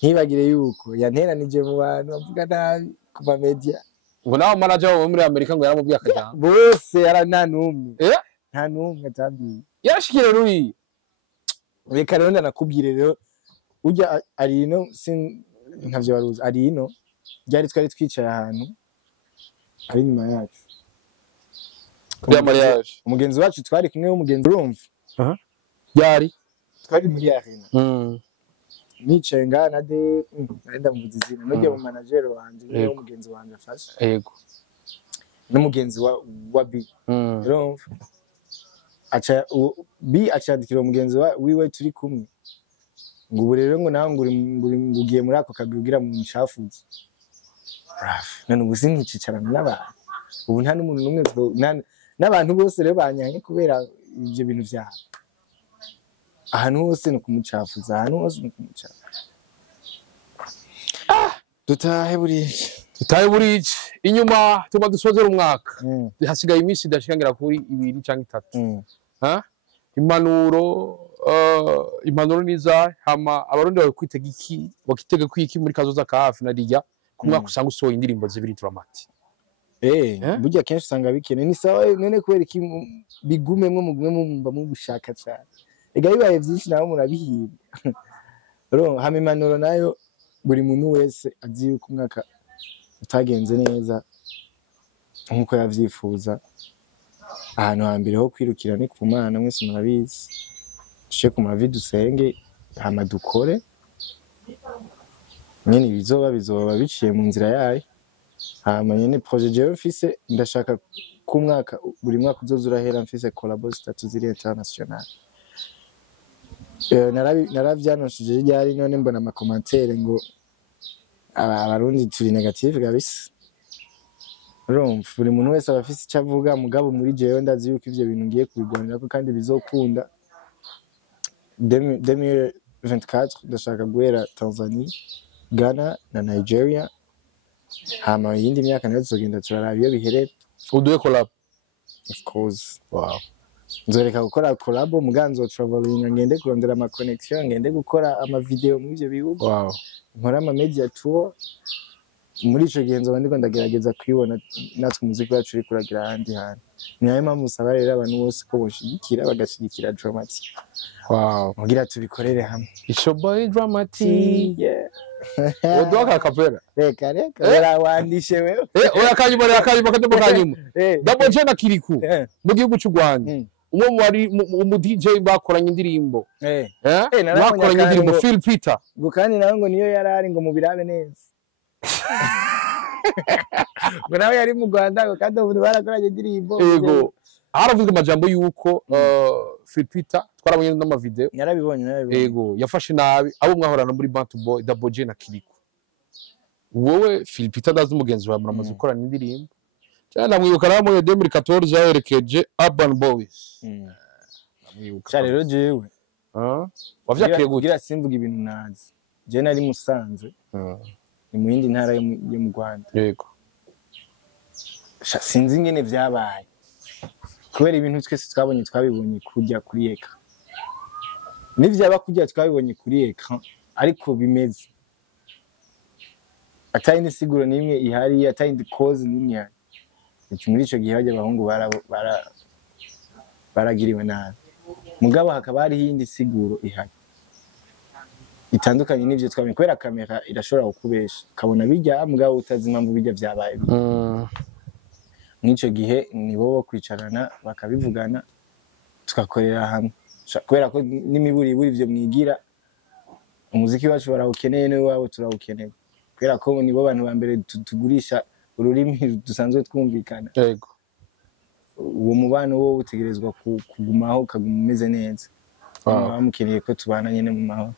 ntibagire yuko yanteranije mu bantu bavuga nabi ku ma media ngo nawe manager wo muri Amerika ngo yaramubwiye akajambo bose nta numwe atabwiye yarashikire ruri reka rero nakubwire rero ujya ari ino ntavyo waruzi ari ino byari twari twicaye ahantu ari nyuma yacu ya mariage umugenzi wacu twari kumwe w'umugenzi urumva yari twari muri arena nicaye ngaha na de nenda mu buzizina nujye mu manager wanje niwe umugenzi wanje afasha yego n'umugenzi wa B urumva acandikira umugenzi wiwe turi kumwe ngo ubu rero ngo nawe ngugiye muri ako kabigira mu nshafuzi none ubu sinkicarana n'abantu ubu nta n'umuntu n'umwe n'abantu bose rero banyanye kubera ibyo bintu vyaha ahantu hose no kumucafuza ahantu hose no kumucafuza dutahe burije inyuma tuma dusozera umwaka hasigaye iminsi idashikangira kuri 2 canke 3 impanuro niza hama abarundi bawe kwitega iki bakitega kwiki muri kazoza ka hafi na rijya ku mwaka usanga usohoye indirimbo zibiri dramat burya kenshi usanga bikene ni sawa none kubera iki bigumemwe mumva mu bushaka cyane ega bibaye byinshi nawe murabihiba ro hama impanuro nayo buri muntu wese azi yuko umwaka utagenze neza nkuko yavyifuza ahantu hambere ho kwirukira ni ku Mana mwese murabizi dushe ku mavi dusenge hama dukore nyene bizoba biciye mu nzira yayo hama nyene projet jewe mfise ndashaka ku mwaka buri mwaka uzoza urahera mfise collabo zitatu ziri international naravyanosheje ryari none mbona ama commentaire ngo abarundi turi negative kabisa urumva buri muntu wese aba afise icyo avuga mugabo muri jewe ndazi yuko ivyo bintu ngiye kubigwanirako kandi bizokunda 2024 ndashaka guhera Tanzania Ghana na Nigeria hama yindi myaka nayo tuzogenda turaraba iyo biherera uduye collab of course wow nzoreka gukora collab muganzo traveling ngende kurondera ama connection ngende gukora ama video mu ivyo bihugu wow nkora ama media tour muri ico gihe nzoba ndiko ndagerageza kwibona natwe umuziki wacu uri kuragira ahandi hantu niyo mpamvu musaba rero abantu bose ko boshigikira bagashigikira dramat wow mugira tubikorere hamwe isho boy dramat yeah odoka kapera reka barawandishe wewe oya kanyuma kademo kanyuma double J na Kiriku mu gihugu cy'u Rwanda umwe wari umu DJ bakoranye indirimbo bakoranye indirimbo Phil Peter ngo kandi nawe ngo niyo yarari ngo mubirabe neza ngo nawe yari mu Rwanda ngo kandi ubu barakoranye indirimbo yego haravuzwe amajambo yuko Phil Peter twarabonye n'ama video yarabibonye yego yafashe nabi abo mwahorana muri Bantu Boy double J na Kiriku wowe Phil Peter ndazi umugenzi wawe muramaze gukorana indirimbo cyane mwibuka na mu 2014 yaherekeje Urban Boys cyane rero jewe wavyakiye kugira simvuga ibintu nazi je nari Musanze ni mu yindi ntara yo mu Rwanda yego sinzi ingene vyabaye kubera ibintu twese twabibonye kujya kuri eka nivyaba kujya twabibonye kuri eka ariko bimeze atayindi siguro nimwe ihari atayindi cause nimwe ihari muri ico gihe bajya abahungu baragiriwe nabi mugabo hakaba hari iyindi siguro ihari itandukanye n'ivyo twamenye kubera kamera irashobora kukubesha kabona bijya mugabo utazi impamvu bijya vyabaye mw'ico gihe nibo bo kwicarana bakabivugana tugakorera hamwe kubera ko n'imiburi ivyo mwigira umuziki wacu barawukeneye niwe wabo turawukeneye kubera ko nibo bantu ba mbere tugurisha ururimi dusanzwe twumvikana yego uwo mubano wo utegerezwa kugumaho kaguma umeze neza bamukeneye ko tubana nyene mu mahoro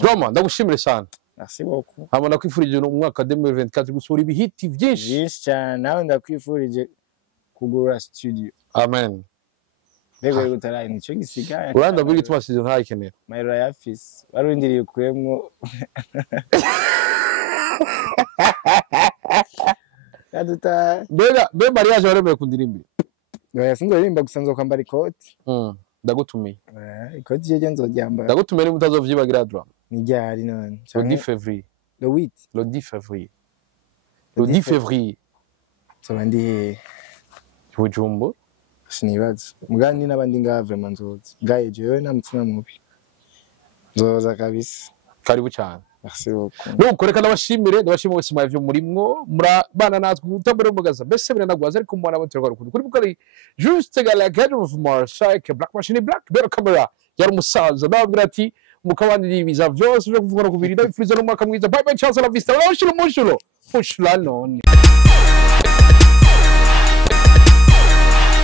Drama ndagushimire sana merci beaucoup hamana kwifurije no mwaka 2024 gusura ibihiti byinshi cyane nawe ndakwifurije kugura studio amen rego gutaraye nico gisigaye uranda buri gituma sizo ntayikenera mayiro ya fisi warundiriye kuremwo yaduta be mariage waremeye kundirimbi oya sinzorimba gusanzwe kwambara ikoti ndagutumiye ikoti jeje nzoryambara ndagutumiye ni mutazovyibagira Drama ni ryari none le 10 février le 8 le 10 février le 10 février soba ndi Bujumbura sinibaza mugani n'abandi ngaha vraiment nzoza gaye jewe na mutima mubi nzoza kabisa karibu cyane merci beaucoup nuko reka ndabashimire wese mwavyo murimwo murabana natwe gutambura umugaza mbese biranagwaza ariko mwana bo turagora kuri bukari juste gala gadget of Marseille black machine black better camera yari umusaza nabwira ati mukabandi ibiza byose byo kuvuga ku birida bifuriza no mwaka mwiza bye bye chance la vista la shiro mushuro push la none